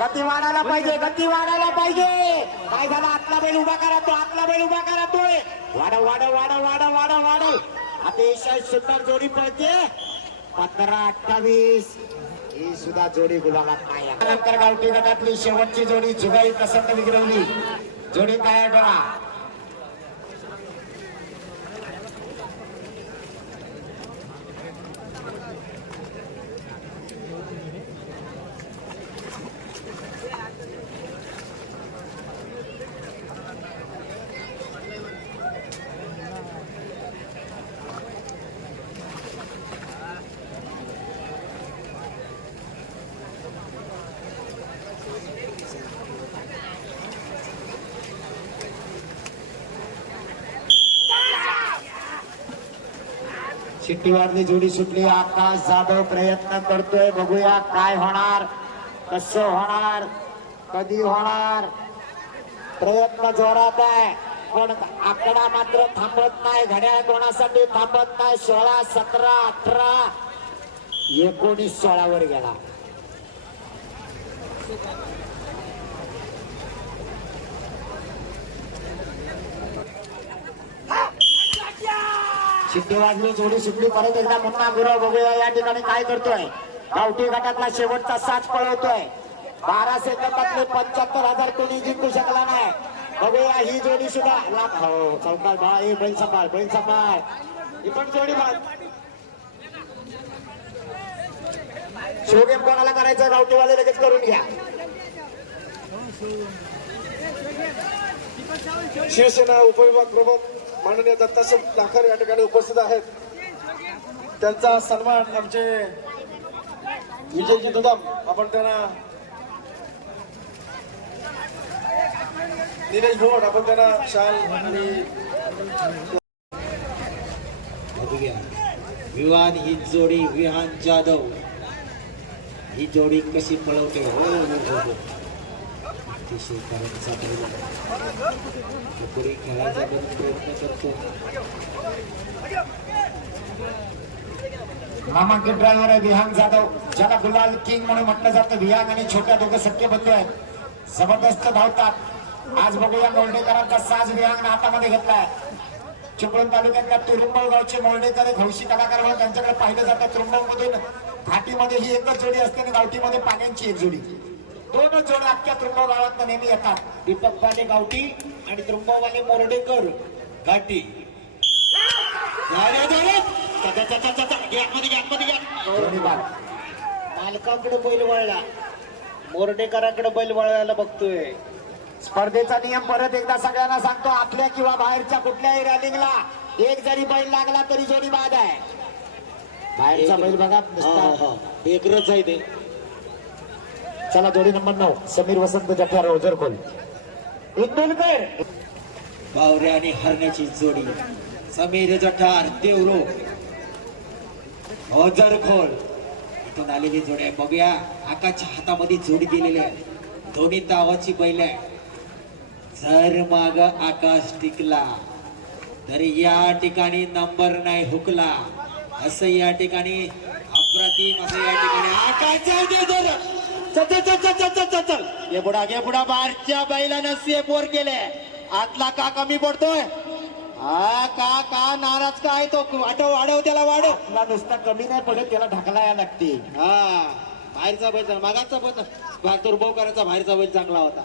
गती वाढायला पाहिजे, गती वाढायला पाहिजे. काय झालं? आतला बैल उभा करा तो, आतला बैल उभा करा तोय. वाढव वाढव वाढव वाढव वाढव वाढव. अतिशय सुंदर जोडी पळते. 15-28. ही सुद्धा जोडी गुलाबात नाही. नंतर गावठी गटातली शेवटची जोडी जुगाई प्रसन्न विग्रवली. जोडी काय ठेवा. शिट्टी वाजली, जोडी सुटली. आकाश जाधव प्रयत्न करतोय. बघूया काय होणार, कसं होणार, कधी होणार. प्रयत्न जोरात आहे, पण आकडा मात्र थांबत नाही. घड्याळ कोणासाठी थांबत नाही. 16, 17, 18, 19, 16 वर गेला. शिट्टी वाजली, जोडी सुटली. परत एकदा मुन्ना गुरव. बघूया या ठिकाणी काय करतोय. गावठी गटातला शेवटचा साज पळवतोय. 12 सेकंदातले 75,000 कोणी जिंकू शकला नाही. बघूया ही जोडी सुद्धा. हो चौकार बैल सांभाळ, बैल सांभाळ. ही पण जोडी शो गेम कोणाला करायचा गावठीवाले लगेच करून घ्या. शिवसेना उपविभाग प्रमुख माननीय दत्ताशेठ ठाकर या ठिकाणी उपस्थित आहेत. त्यांचा सन्मान आमचे विजयजी दुधाम आपण त्यांना निलेश भोड आपण त्यांना शाल आणि बघूया विवान ही जोडी विहान जाधव ही जोडी कशी पळवते. हो हो हो हो अतिशय करंटचा बैल पुढे खेळायचा प्रयत्न करतो. नामांकित ड्रायव्हर आहे विहान जाधव, ज्याला गुलाल किंग म्हणून म्हटलं जातं. विहान आणि छोट्या दोघं सख्य बंधू आहेत, जबरदस्त धावतात. आज बघूया मोर्डेकरांचा साज विहान हातामध्ये घेतलाय. चिपळूण तालुक्यातल्या तुरुंबळ गावचे मोर्डेकर एक हौशी कलाकार म्हणून त्यांच्याकडे पाहिलं जातं. तुरुंबळ मधून घाटीमध्ये ही एकच जोडी असते आणि गावठीमध्ये पाण्याची एक जोडी. दोनच जोडी अख्ख्या तुरुंबळ गावात नेहमी येतात. दीपकवाले गावठी आणि त्रुंबावाले मोर्डेकर घाटी. जोडी बाद. मालकाकडे बैल वळला, मोर्डेकरांकडे बैल वळायला बघतोय. स्पर्धेचा नियम परत एकदा सगळ्यांना सांगतो. आतल्या किंवा बाहेरच्या कुठल्याही रॅलिंगला एक जरी बैल लागला तरी जोडी बाद आहे. बाहेरचा बैल बघा नुसता. एकच आहे ते. चला जोडी नंबर 9 समीर वसंत जठ्या रोजरखोल इंदुलकर. बावऱ्या आणि हरण्याची जोडी समीर जठार देवरो खोल इथून आलेली जोडी आहे. बघूया आकाशच्या हातामध्ये जोडी दिलेली आहे. दोन्ही तावाची बैल आहे. जर माग आकाश टिकला तर या ठिकाणी नंबर नाही हुकला. असं या ठिकाणी अप्रतिम असं या ठिकाणी आकाश जाऊ दे जर. चल चल चल चल चल चल चल घे पुढा बारच्या बैलानं सेफ वर केले. आतला का कमी पडतोय. हा का नाराज का आहे तो. वाढव त्याला वाढव. आपला नुसता कमी नाही पडत, त्याला ढकलाया लागते. हा बाहेरचा बैल मागाचा बैल तुर्भवकरांचा बाहेरचा बैल चांगला होता.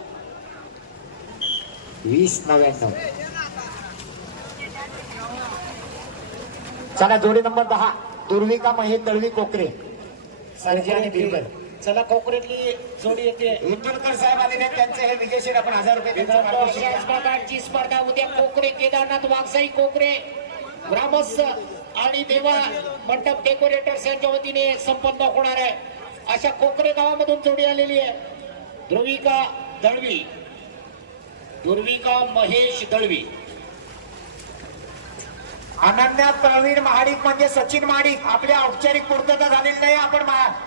20-99. चला जोडी नंबर 10 दुर्विका महेश दळवी कोकरे सरजी आणि बिरबल. चला कोकरेतली जोडी येते. इंदुलकर साहेब आलेले आहेत, त्यांचे हे विजेशीर आपण 1000 रुपये त्यांचं पारितोषिक. स्पर्धांची स्पर्धा उद्या कोकरे केदारनाथ वाघसाई कोकरे ग्रामस्थ आणि देवा मंडप डेकोरेटर्स यांच्या वतीने संपन्न होणार आहे. अशा कोकरे गावामधून जोडी आलेली आहे. ध्रुविका दळवी, दुर्विका महेश दळवी. अनन्या प्रवीण महाडिक म्हणजे सचिन महाडिक. आपल्या औपचारिक पूर्तता झालेली नाही. आपण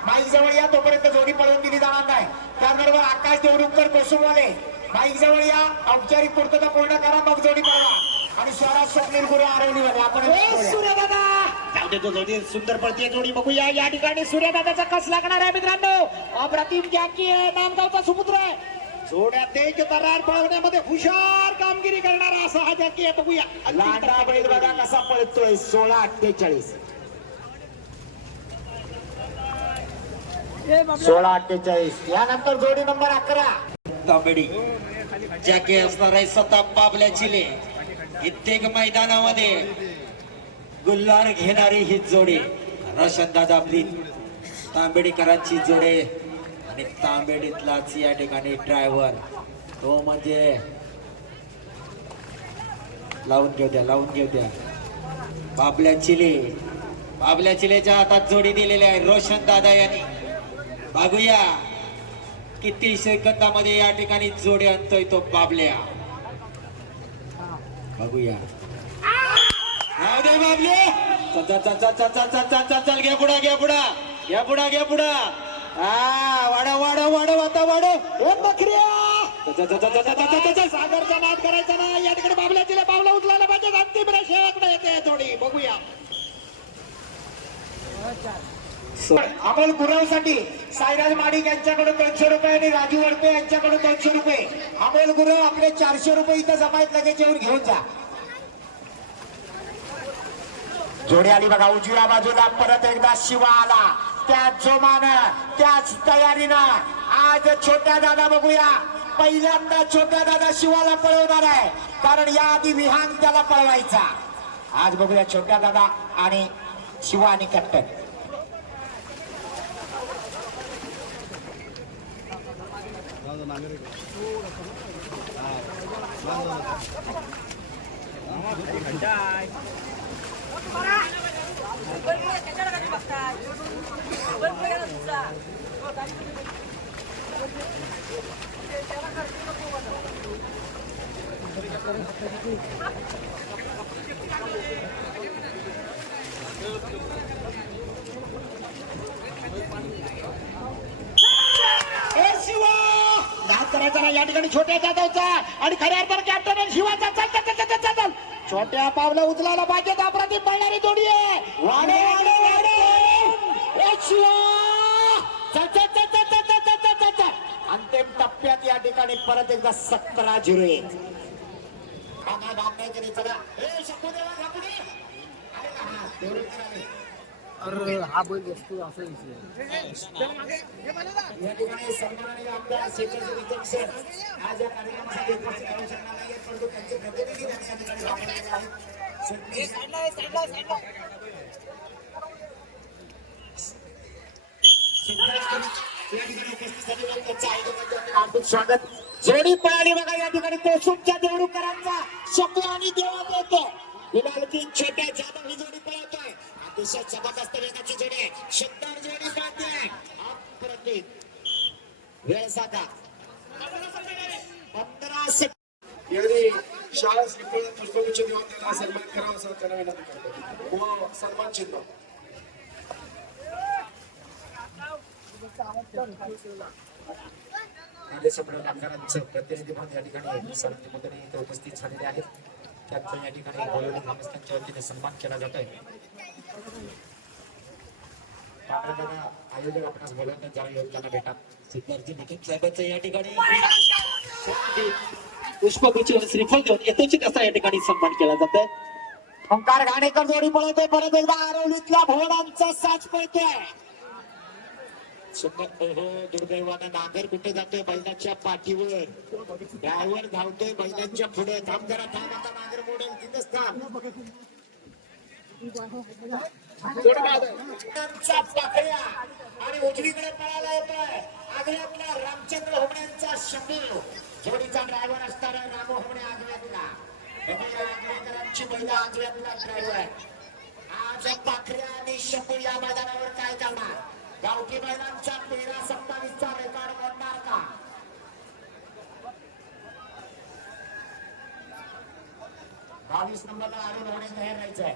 माईक जवळ या, तोपर्यंत जोडी पळवून दिली जाणार नाही. त्याचबरोबर आकाश देवरुखकर कोसुमवाले माईक जवळ या, औपचारिक पूर्तता पूर्ण करा, मग जोडी पळवा. आणि स्वराज स्वप्नील गुरु आरवलीवाले आपण सूर्यदादा जाऊ दे, तो जोडी सुंदर पळतीये जोडी. बघूया या ठिकाणी सूर्यदादाचा कस लागणार आहे मित्रांनो. अप्रतिम जॅकी आहे, नामगावचा सुपुत्र आहे. जोड्या तेज तरार पळवण्यामध्ये हुशार कामगिरी करणारा असा हा जॅकी आहे. बघूया लांडा बैल बघा कसा पळतोय. 16-48 16-48. यानंतर जोडी नंबर 11 तांबडी जॅके असणार आहे सताप बाबल्या चिले. कित्येक मैदानामध्ये गुल्हार घेणारी ही जोडी रोशनदादा आपली तांबेडीकरांची जोडी. आणि तांबेडीतलाच या ठिकाणी ड्रायव्हर तो म्हणजे लावून घेऊ द्या बाबल्या चिलेच्या हातात जोडी दिलेली आहे रोशन दादा यांनी. बघूया किती सेकंदामध्ये या ठिकाणी जोडी आणतोय तो बाबल्या. बघूया जाऊ दे बाबले. चल घे पुढा वाढव आता सागरचा नाद करायचा ना. या ठिकाणी बाबल्याची पावलं उचलायला पाहिजे. अंतिम रेषेकडे येते थोडी. बघूया अमोल गुरवसाठी साईराज माडिक यांच्याकडून 200 रुपये आणि राजू वडपे यांच्याकडून 200 रुपये. अमोल गुरव आपले 400 रुपये इथं जमायत लगेच येऊन घेऊन जा. जोडी आली बघा उजव्या बाजूला. परत एकदा शिवा आला त्याच जोमानं त्याच तयारीनं. आज छोट्या दादा बघूया पहिल्यांदा छोट्या दादा शिवाला पळवणार आहे, कारण याआधी विहान त्याला पळवायचा. आज बघूया छोट्या दादा आणि शिवा आणि कॅप्टन. नाद करायचा ना या ठिकाणी छोट्या जाधवचा आणि खऱ्या अर्थानं कॅप्टन शिवाचा चल चल चल चल चल छोट्या पावलं उचलायला पाहिजे अप्रतिम पळणारी जोडी आहे वाडे वाडे वाडे ए शिवा चल चल चल चल चल चल चल चल चल चल अंतिम टप्प्यात या ठिकाणी परत एकदा 17-0 मागा बांधण्याची नाही चला ए शकू देवा शकू दे अरे हा तेवढं करावे अरे हा बैल असतो असं या ठिकाणी सन्माननीय आमदार शेखरजी निकम सर आज या कार्यक्रमासाठी उपस्थित राहू शकणार नाहीत परंतु त्यांचे प्रतिनिधी त्यांनी या ठिकाणी वापरलेले आहेत या ठिकाणी उपस्थित झालेल्या त्यांचं आयोजकांचे हार्दिक स्वागत जोडी पळाली बघा या ठिकाणी तोसुमच्या देवडूकरांचा शब्द आणि देवात येतो गुलालची छोट्या जाधव ही जोडी पळवतोय अतिशय जबरदस्त वेगाची जोडी आहे सुंदर जोडी पळते अप्रतिम वेळ साधा 15 सेकंद यांनी शाळा श्रीफळ पुष्पगुच्छ देऊन त्यांना सन्मान करावा असं त्यांना विनंती करतो व सन्मान चिन्ह देशभर कामगारांचं प्रतिनिधी म्हणून या ठिकाणी समिती मंडळी इथे उपस्थित झालेले आहेत त्यांचा या ठिकाणी बोलवले ग्रामस्थांच्या वतीने सन्मान केला जातोय आयोजक आपणास बोलवण्यात जावे योजना भेटा सिद्धार्थी निकम साहेबांचं या ठिकाणी पुष्पगुच्छ श्रीफळ देऊन येतोच कसा या ठिकाणी सन्मान केला जातोय ओंकार घाणेकर जोडी पळवतोय परत एकदा आरवलीतल्या भोवडांचा साच पळतोय दुर्दैवानं नागर कुठे जातोय बैलाच्या पाठीवर ड्रायव्हर धावतोय बैलांच्या पुढे थांब जरा थांब आता नागर मोडेल तिथंच थांब पाकड्या आणि उजवीकडे पळायला येतोय आग्र्यातला रामचंद्र होमण्यांचा शंभू जोडीचा ड्रायव्हर असताना रामू होमणे आग्र्यातला आग्रेकरांची बैल आग्र्यातला ड्रायव्हर आज पाखऱ्या आणि शंभू या मैदानावर काय करणार गावठी बैलांचा 13-27चा रेकॉर्ड मोडणार का 22 नंबरला अरुण होणे बाहेर राहायचंय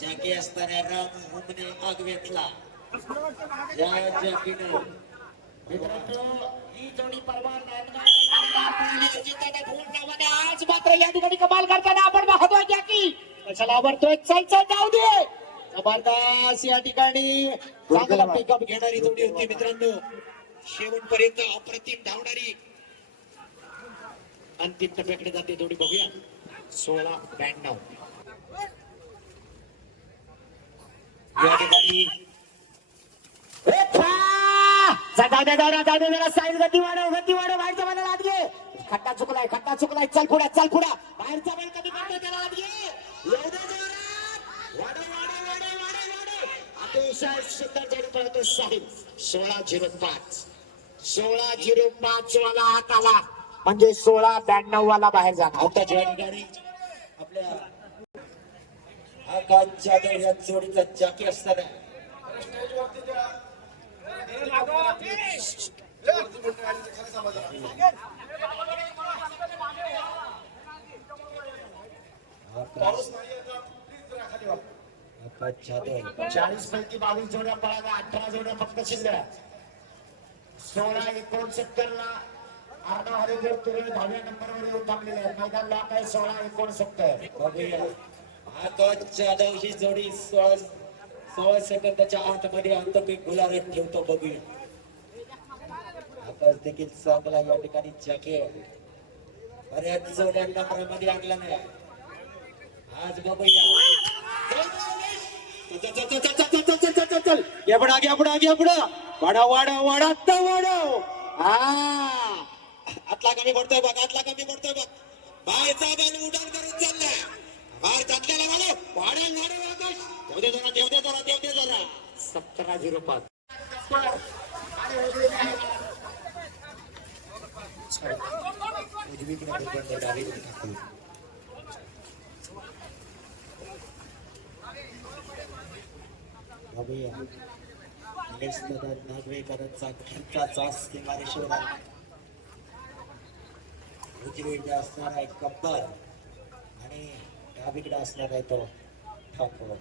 जागी असताना राम हुमने आगवेतला या जागीनं मित्रांनो ही जोडी परवा आज मात्र या ठिकाणी कमाल करताना आपण पाहतोय जॅकी कशाला आवडतोय चल चल जाऊ दे जबरदस्त या ठिकाणी चांगला पिकअप घेणारी जोडी होती मित्रांनो शेवटपर्यंत अप्रतिम धावणारी अंतिम टप्प्याकडे जाते जोडी बघूया 16-92 या ठिकाणी साईड गती वाढव बाहेरच्या बैलाला आत घे खड्डा चुकलाय चल पुढे बाहेरचा बैल कधी पडतो त्याला आत घे येऊ दे जोरात वाढव अतिशय सुंदर जोडी पळतो साहिब 16-05 वाला हात आला म्हणजे 16-92 वाला बाहेर जाणार आता गाडी आपल्या आकाश जाधव या जोडीचा जाकी असताना स्टेजवरती त्या पाऊस नाही आता प्लीज जरा खाली वा आकाश जाधव 40 पैकी 22 जोड्या पळाल्या 18 जोड्या फक्त शिल्लक 16-69 ला अर्धा हरिजन तुरे 10व्या नंबरवर येऊन थांबलेले आहेत मैदान लॉक आहे 16-69 बघूया आकाश जाधव ही जोडी 16 सेकंदाच्या आतमध्ये अंतकी गुलारेत ठेवतो बघूया आकाश देखील चांगला या ठिकाणी जाके बऱ्याच जोड्या नंबरमध्ये आणला नाही आज बाबा चल घ्या पुढं वाढव आता वाढव आतला कमी पडतोय बघ बाहेरचा बल उड्डाण करून चाललाय बाहेर चाललेला वाढव आकाश देव दे जरा 17-05 नागवेकरांचा घरचा सीमारेषेवर उजवीकडे असणार आहे कब्बर आणि डावीकडे असणार आहे तो ठाकूर.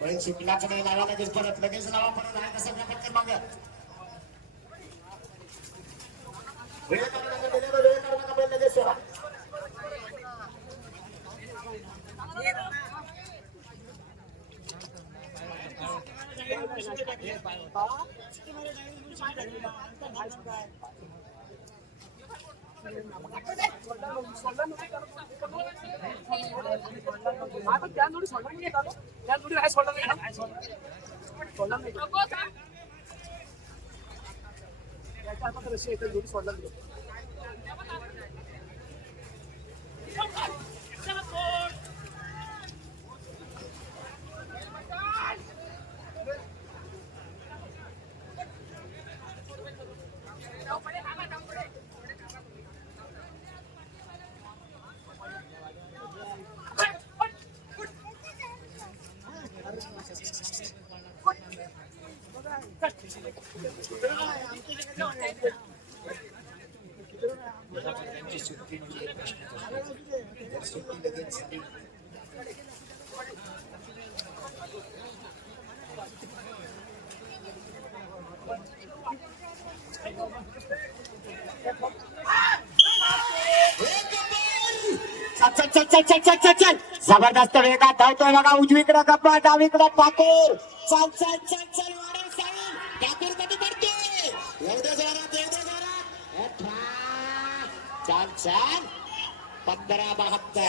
बैल सुटलाच नाही लावा लगेच परत लावा परत आहे कसं पटकन मागे वेळ काढू नका बैल लगेच सोडा. चल जबरदस्त वेगात धावतोय बघा उजवीकडे गप्पा डावीकडे ठाकूर चल वाढव साईन ठाकूर कधी पडतोय एवढ्या जोरात चल 15-72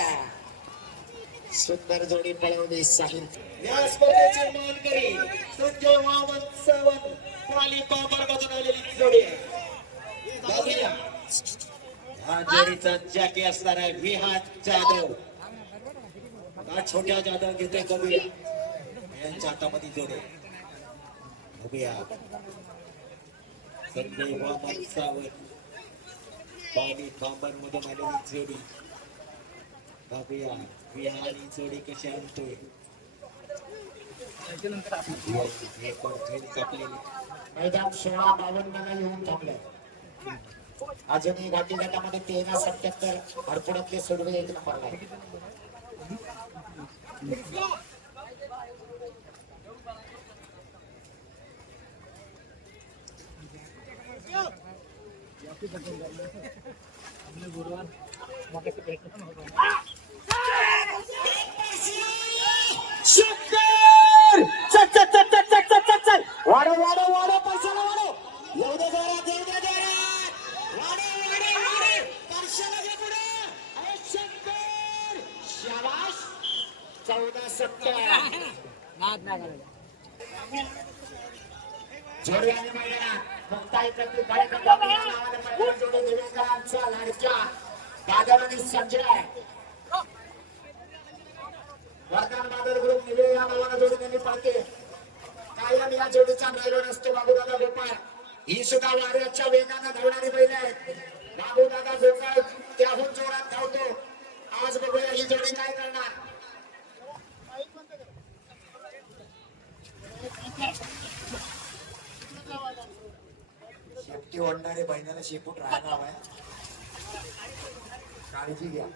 सुंदर जोडी पळवली साहिल. या स्पर्धेचे मानकरी संजय वामन सावंत क्वाली पापर मधून आलेली जोडी बघूया हा जोडीचा जॅकी असणार आहे विहान जाधव हा छोट्या जाधव घेतोय बघूया यांच्या हातामध्ये जोडे बघूया संजय वामन सावंत क्वाली पापर मधून आलेली जोडी बघूया विहानी जोडी कशी आणतोय मैदान 16-52 येऊन थांबलंय. अजूनही घाटी गटामध्ये 13-77 हरपुड्यातले सोडवे 1 नंबरला आहे. चल वाढव पैशाला वाढव एवढ्या जोरात वाढव पैशाला घे पुढे शंकर शाबाश 14-70 जोडी आणि मैदानात मुक्ताई प्रति कार्यक्रम नावाने जोडी दिवेकरांचा लाडक्या दादर आणि संजय वर्धन बादल ग्रुप निवे या नावाने जोडी त्यांनी पाळते. कायम या जोडीचा राहिलो नसतो बाबूदादा गोपाळ ही सुद्धा वाऱ्याच्या वेगाने धावणारी बैल आहे. बाबूदादा गोपाळ त्याहून जोरात धावतो. आज बघूया ही जोडी काय करणार. शेपटी ओढणारे बैलाला शेपूट राहणार आहे. काळजी घ्या.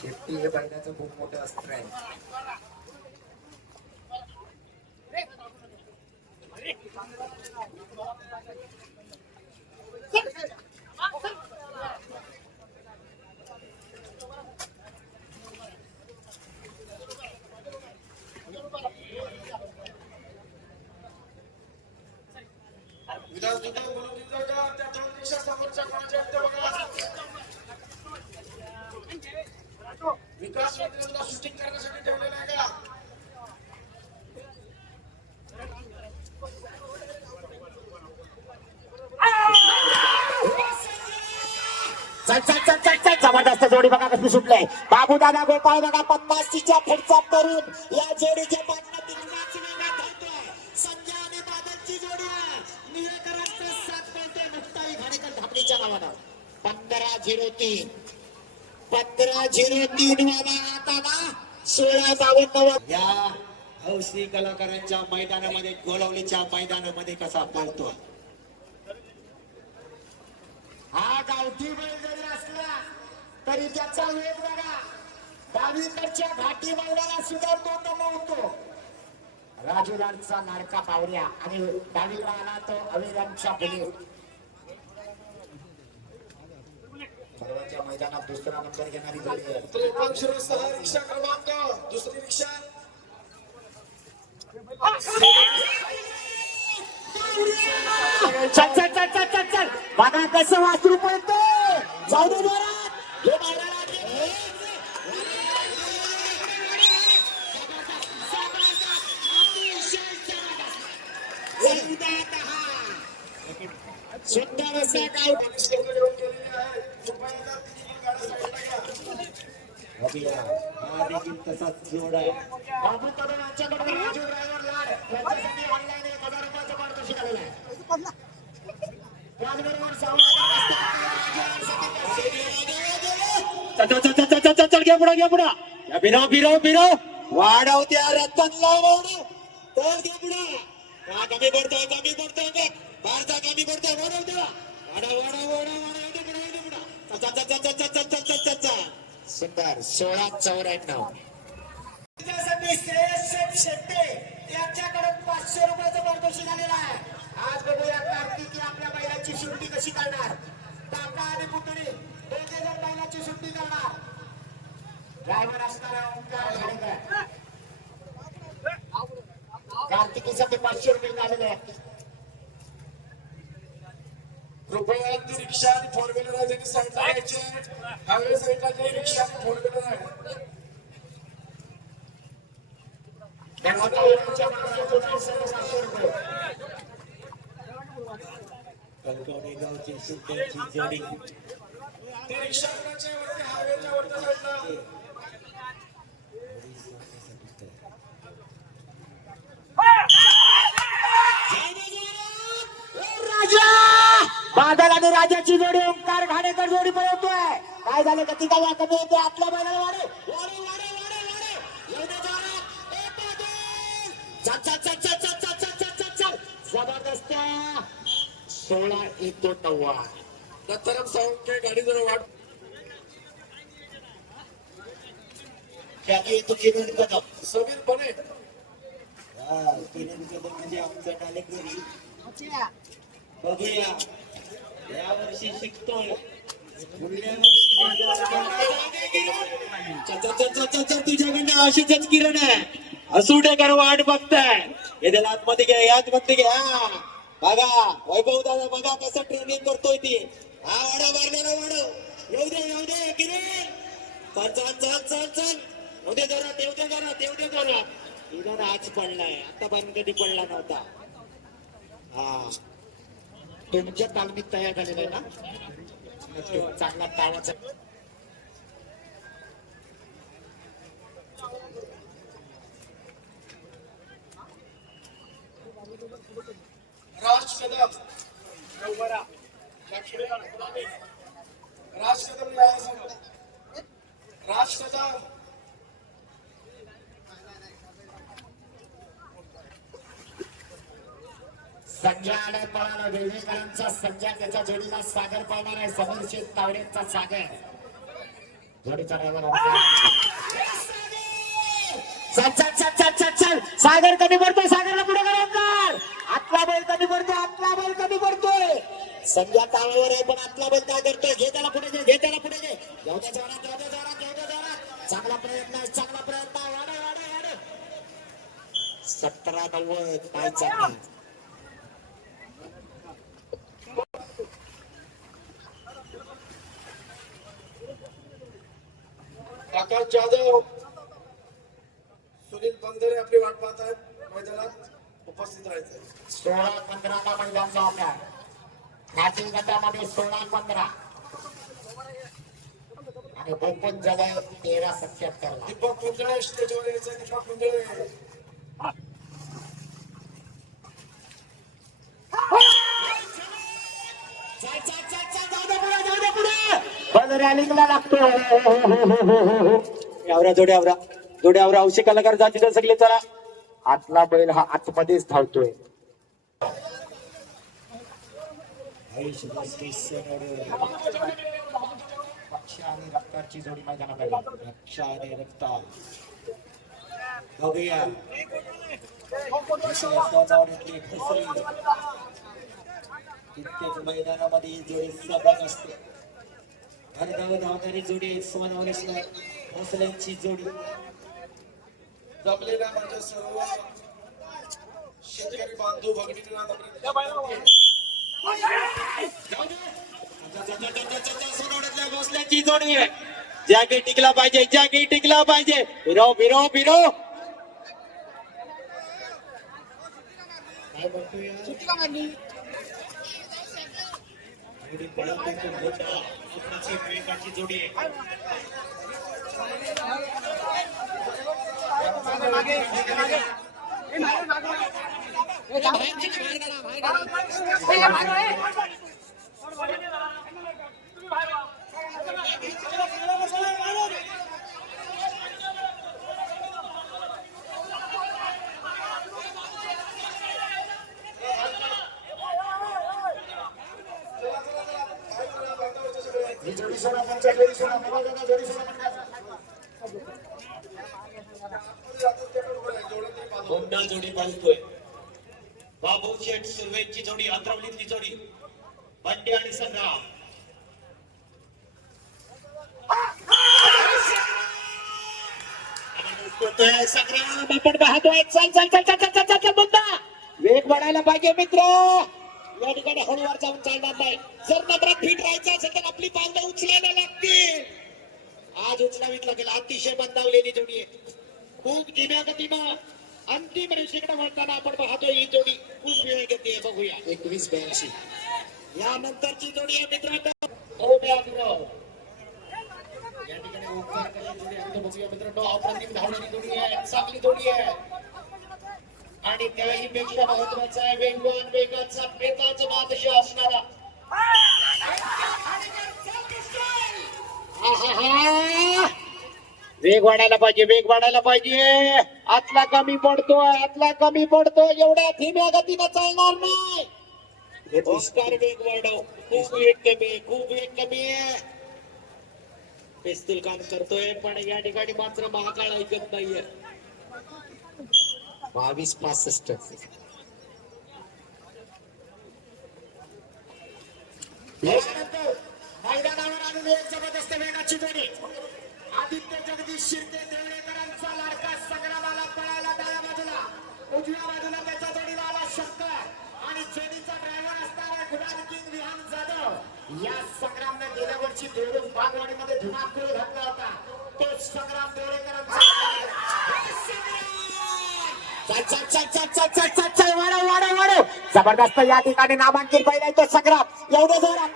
शेपटी हे बैलाचं खूप मोठं अस्त्र आहे. रिक्षा समोरच्या कोणाचे आहेत ते बघा. विकास मंत्र्यांना शूटिंग करण्यासाठी ठेवलेलं आहे का? चल चल चल चल चल जबरदस्त जोडी बघा कशी सुटले. बाबूदादा गोपाळ बघा 50च्या पुढचा तरुण या जोडीच्या पाठला तितकाच वेगात धावतोय. संजय आणि बादलची जोडी आहे. निळकरांचा साथ मिळतोय मुक्ताई घाणेकर धापणीच्या नावानं. 15:03 वाला आता ना 16:52 या हौशी कलाकारांच्या मैदानामध्ये गोलावलीच्या मैदानामध्ये कसा पळतो. हा गावठी बैल जरी असला तरी त्याचा वेग बघा. डावीकडच्या घाटी बैलाला सुद्धा तो नमवतो. राजूलालचा लाडका पावऱ्या आणि डावीला आला तो अविरामचा पुणे. परवाच्या मैदानात दुसरा नंबर घेणारी जोडी आहे. 5306 रिक्षा क्रमांक दुसरी रिक्षा. चल चल चल चल चल चल बघा कसं वासरू पळतो. जाऊ दे जोरात. हे बैलाला दे. सुंदर असं गाव. पोलीस लोक येऊन गेलेले आहेत. रुपयाला तिन्ही गाड्या साईडला घ्या. हा देखील तसाच जोड आहे. बाबू कदम यांच्याकडे राजू ड्रायव्हर लाड यांच्यासाठी ऑनलाईन 1000 रुपयाचं पारितोषिक आलेलं आहे. त्याचबरोबर चल घे पुढं फिरव वाढव त्या रतनला वाढव. तर घे पुढं. हा कमी पडतोय बघ. बारचा कमी पडतोय वाढव त्याला. वाढव इथे पुढं. सुंदर 16:94 त्यासाठी श्रेयस शेट्टे यांच्याकडे 500 रुपयाचं पारितोषिक आलेलं आहे. आज बघूया कार्तिकी आपल्या बैलाची सुट्टी कशी करणार. काका आणि पुतणी दोघे जण बैलाची सुट्टी करणार. ड्रायव्हर असणारा ओंकार घाणेकर. कार्तिकीसाठी 500 रुपये झालेले आहेत. रुपया ती रिक्षा आणि फोर व्हीलर आहे त्यांनी साईडला घ्यायचे. हायवे साईडला जे रिक्षा आणि फोर व्हीलर आहे. कणकवली गावची सुट्ट्याची जोडी. ती रिक्षा कोणाच्या वरती हायवेच्या वरच्या साईडला. बादल आणि राजाची जोडी ओंकार घाणेकर जोडी पळवतोय. काय झालं गती काय कमी होते. आपल्या बैलाला वाढव. जबरदस्त 16:09 दत्ताराम सावंत गाडी जरा वाट. तो किरण कदम. समीर बने किरण कदम म्हणजे आमचा डालेकरी. बघूया या वर्षी शिकतोय. पुढल्या वर्षी तुझ्याकडनं अशीच किरण आहे. असू दे कर वाट बघताय. याला आतमध्ये घ्या. हा बघा वैभव दादा बघा कसं ट्रेनिंग करतोय ती. हा वाढव. येऊ दे किरण. चल येऊ दे जरा. किरण आज पडलाय. आता पण कधी पडला नव्हता. हा तुमच्या तालमीत तयार झालेला आहे ना. चांगला तावाचा राज कदम राज कदम संजय आलाय पळाला. वेळेकरांचा संजय त्याच्या जोडीला सागर पळणार आहे. समीर शेठ तावडेंचा सागर जोडीचा ड्रायव्हर. चल सागर कमी पडतोय. सागरला पुढे कर. आतला बैल कमी पडतोय. संजय तावडेवर आहे पण आतला बैल काय करतोय. घे त्याला पुढे घे. जाऊ दे जोरात. चांगला प्रयत्न आहे. वाढ 17:90 काय चालणार. आकाश जाधव, सुनील बंदरे आपली वाट पाहत आहेत मैदानात उपस्थित राहायचे. 16-15 मैदान जबाबदार. खातील गटामध्ये 16-15 आणि बोपन जवळ 13-77. दीपक कुंजळे स्टेजवर यायचं. दीपक कुंजळे रॅलिंगला लागतो. आवरा जोड्या आवरा औषध कलाकार जाती तर सगळे चला. आतला बैल हा आतमध्येच धावतोय. पक्ष आणि रक्ताची जोडी मैदानात आली. पक्ष आणि रक्ता बघूया कित्येक मैदानामध्ये ही जोडी सहभाग असते. धाव धावणारी जोडी हौसल्यांची जोडी. जमलेल्या माझ्या सर्व शेतकरी बांधव भगिनींना भोसल्याची जोडी आहे. जागी टिकला पाहिजे. फिरो काय म्हणतोय जोडी पळवते तो मोठा स्वप्नाची विवेकाची जोडी आहे. गोंडा जोडी बांधतोय. बाबू शेठ सुर्वेची जोडी, अंतरावलीतली जोडी बंटी आणि संग्राम. संग्राम आपण पाहतोय. चल मुद्दा वेग वाढायला पाहिजे मित्र. या ठिकाणी हळूवार जाऊन चालणार नाही. जर नंबरात फिट राहायचं असेल तर आपली पावलं उचलायला लागतील. आज उचलावीत लागेल. अतिशय बंदावलेली जोडी आहे. खूप धीम्या गतीनं अंतिम रेषेकडे वळताना आपण पाहतोय ही जोडी खूप वेळ गती आहे. बघूया 21-82. यानंतरची जोडी आहे मित्रांनो. या ठिकाणी ओंकार कशी जोडी आहे बघूया मित्रांनो. अप्रतिम धावणारी जोडी आहे. चांगली जोडी आहे आणि त्याही पेक्षा महत्वाचा आहे वेगवान, वेगाचा, बेताचा बादशाह असणारा वेग वाढायला पाहिजे. आतला कमी पडतो. एवढ्या धीम्या गतीनं चालणार नाही. ओस्कार वेग वाढव. खूप वेग कमी आहे. पिस्तूल काम करतोय पण या ठिकाणी मात्र महाकाळ ऐकत नाहीये. 22-65. मैदानावर आलेली एक जबरदस्त वेगाची जोडी. आदित्य जगदीश शिर्के देवळेकरांचा लाडका संग्रामाला पळायला डाव्या बाजूला, उजव्या बाजूला त्याच्या जोडीला आला शंकर आणि जोडीचा ड्रायव्हर असणारा गुलाल किंग विहान जाधव. या संग्रामने गेल्या वर्षी देवळूर बागवाडीमध्ये धुमाकूळ घातला होता. तो संग्राम देवळेकरांचा वाढव. जबरदस्त या ठिकाणी नामांकित पहिला तो संग्राम. एवढ्या जोरात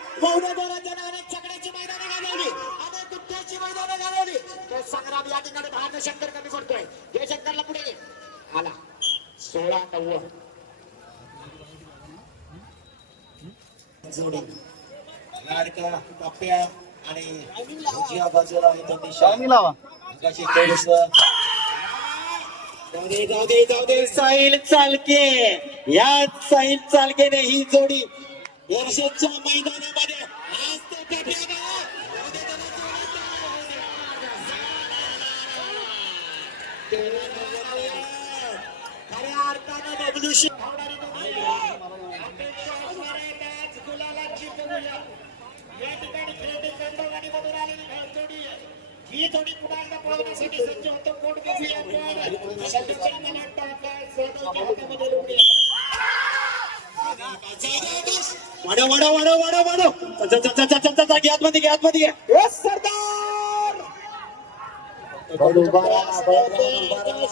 त्याने अनेक चकड्याची मैदाने घालवली, अनेक गुत्त्याची मैदाने घालवली. तो संग्राम या ठिकाणी भारत शंकर कमी पडतोय. जयशंकरला पुढे आला. 16-9 जोडी लाडका पप्प्या आणि उजव्या बाजूला जाऊ दे साहिल चालके. या साहिल चालकेने ही जोडी वर्षाच्या मैदानामध्ये आज तो खऱ्या अर्थानं बबलूशी या ठिकाणी खेळते खंडवाणी मधून आलेली जोडी आहे. ही जोडी पुन्हा एकदा पळवण्यासाठी सज्ज होतो. कोण बघूया वाढव. घ्यात मध्ये सरदार बैल उभा राहा, बैल उभा राहा.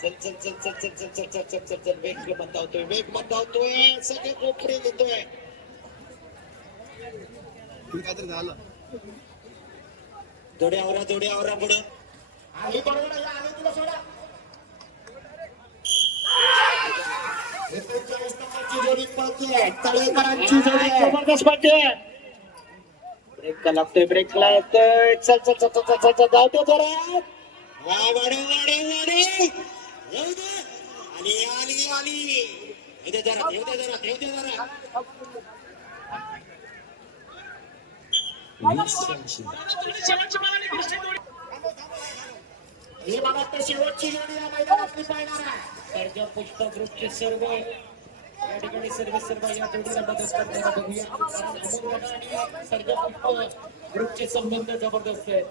चल चल चल चल चल चल चल चल चल चल चल वेग मंदावतोय, वेग मंदावतोय, सगळे कोपरे घेतोय. काहीतरी झालं. जोड्यावरा पुढे आली बरोबर आहे, आली तुला सोडा. 39 नंबरची जोडी पळतीये, तळेकरांची जोडी आहे. जबरदस्त पाहिजे. ब्रेकला लागतोय, ब्रेकला लागतोय. चल चल चल चल चल चल जाऊ दे जरा. येऊ दे. आली. येऊ दे जरा. ही मला वाटतं शेवटची जोडी या मैदानातली पाळणार आहे. सर्जा पुष्पक ग्रुपचे सर्व या ठिकाणी सर्व या जोडीला मदत करताना बघूया. आणि सर्जा पुष्पक ग्रुपचे संबंध जबरदस्त आहेत.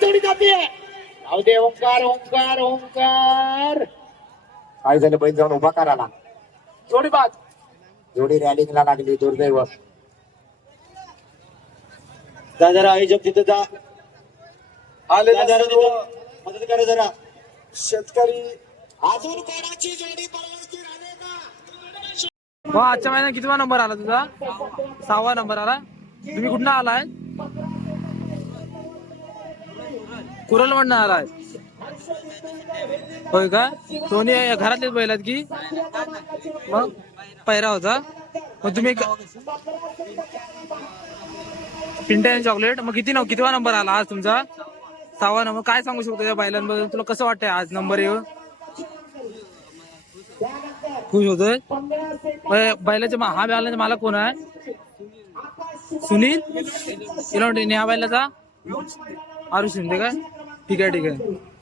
जोडी जाते. जाऊ दे ओंकार. काय झालं, बैल जाऊन उभा करायला. जोडी बाद. जोडी रॅलिंगला लागली, दुर्दैव. जरा हिशोब तिथं जा, आलेले जरा सर्व तिथं मदत करा जरा. शेतकरी अजून कोणाची जोडी पळवायची राहिले का? वा, आजच्या महिन्यात कितवा नंबर आला तुझा? 6वा नंबर आला. तुम्ही कुठनं आलाय? कुरलमधनं आलाय होय का? दोन्ही घरातलेच बैल आहेत की? मग पहिरा होता. मग तुम्ही पिंट्या चॉकलेट. मग कितवा नंबर आला आज तुमचा? 6वा नंबर. काय सांगू शकतो या बैलांबद्दल? तुला कसं वाटतंय आज नंबर येऊन? खुश होतोय? बैलाच्या हा बैलाचा मालक कोण आहे? सुनील इलोंडे. ह्या बैलाचा आरू शिंदे काय? ठीक आहे.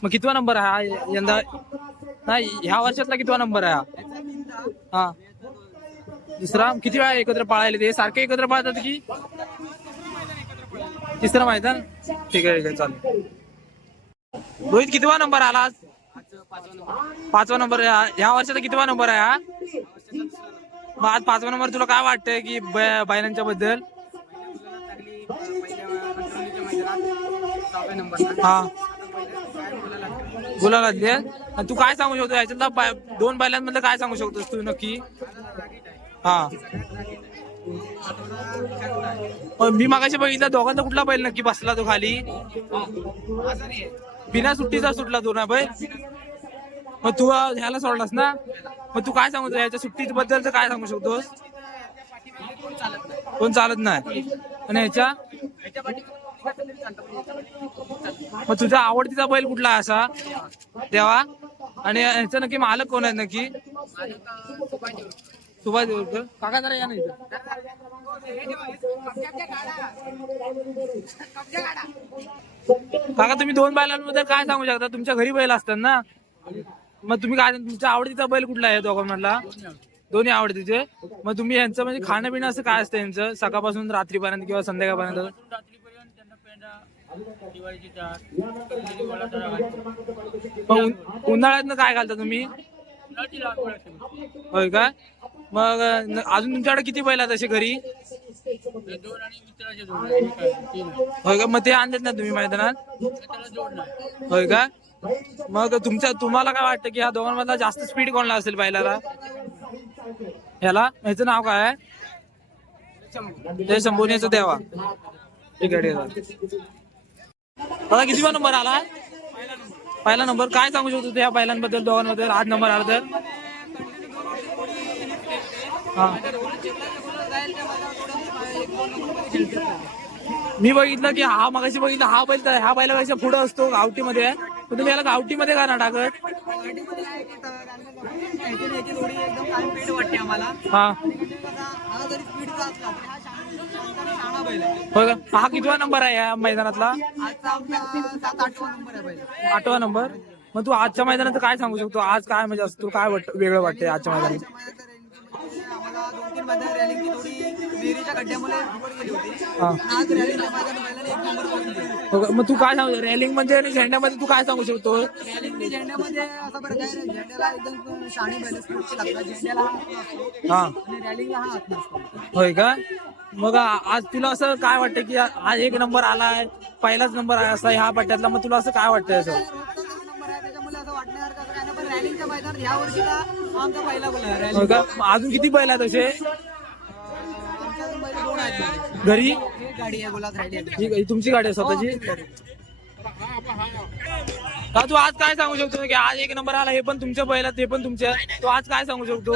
मग कितवा नंबर आहे हा यंदा? नाही, ह्या वर्षातला कितवा नंबर आहे हा? दुसरा. किती वेळा एकत्र पाळायला ते? सारखे एकत्र पाळतात की? तिसरं मैदान. ठीक आहे चालेल. रोहित कितवा नंबर आला आज? 5वा नंबर. ह्या वर्षाचा कितवा नंबर आहे हा? मग आज 5वा नंबर. तुला काय वाटतंय की बैलांच्या बद्दल? हा, गुलाला दे. तू काय सांगू शकतो याच्यातला? 2 बैलांमधलं काय सांगू शकतोस तू नक्की? हा, मी मागाशी बघितलं दोघांचा कुठला बैल नक्की बसला तो खाली? बिना सुट्टीचा सुटला तो ना बैल? मग तू ह्याला सोडलास ना? मग तू काय सांगतो याच्या सुट्टी बद्दल? काय सांगू शकतोस? कोण चालत नाही. आणि ह्याच्या मग तुझा आवडतीचा बैल कुठला आहे असा तेव्हा? आणि ह्याचा नक्की मालक कोण आहे नक्की? सुभाष देवकर. काका जरा या नाही. काका, तुम्ही 2 बैलांबद्दल काय सांगू शकता? तुमच्या घरी बैल असतात ना? मग तुम्ही काय, तुमच्या आवडतीचा बैल कुठला आहे दोघांमधला? दोन्ही आवडतीचे. मग तुम्ही यांचं म्हणजे खाणं पिणं असं काय असतं यांचं सकाळपासून रात्रीपर्यंत किंवा संध्याकाळपर्यंत? उन्हाळ्यात काय घालता तुम्ही? होय का? मग अजून तुमच्याकडे किती बैल आहेत असे घरी? होय का? मग ते आणतात ना तुम्ही मैदानात? होय का? मग तुम्हाला काय वाटतं की ह्या दोघांमधला जास्त स्पीड कोणला असेल बैलाला? ह्याला. ह्याचं नाव काय आहे? ते संभोनीचं द्यावा. ठीक आहे. आता कितीवा नंबर आला? पहिला नंबर. काय सांगू शकतो त्या बैलांबद्दल दोघांबद्दल आज नंबर आला तर? हा, मी बघितलं की मगाशी बघितलं हा बैल, ह्या बैलापेक्षा पुढे असतो गावठीमध्ये आहे. पण तुम्ही याला गावठीमध्ये का ना टाकत? हा, हो का? हा कितवा नंबर आहे या मैदानातला? 8वा नंबर. मग तू आजच्या मैदानात काय सांगू शकतो? आज काय म्हणजे तू काय वेगळं वाटतंय आजच्या मैदानात? विहिरीच्या खड्ड्यामुळे फुकट गेली होती. हा. आज रॅलीच्या मैदानात बैलाने 1 नंबर करून दिला. हो का? मग तू काय सांगू रॅलिंग मध्ये आणि झेंड्यामध्ये तू काय सांगू शकतो? रॅलिंगने झेंड्यामध्ये असा बरं काय झेंड्याला एकदम शाणी बैल स्पोर्टची लागतात. झेंड्याला हा हात नसतो हा आणि रॅलिंगला हा हात नसतो. होय का? मग आज तुला असं काय वाटतं की आज 1 नंबर आलाय, पहिलाच नंबर आहे असा ह्या पट्ट्यातला, मग तुला असं काय वाटतंय असं? रोजचाच 1 नंबर आहे त्याच्यामुळे असं वाटण्यासारखं असं काय नाही. पण रॅलिंगच्या मैदानात ह्या वर्षीला आमचा पहिला बोला होय रॅलिंग. का? मग अजून किती बैल आहेत असे आमच्या अजून बैल 2 आहेत. घरी? एक गाडी आहे गुलाब राहिली आहे. ही तुमची गाडी आहे स्वतःची? का तू आज काय सांगू शकतो की आज 1 नंबर आला, हे पण तुमच्या बैलात ते पण तुमच्या, तू आज काय सांगू शकतो?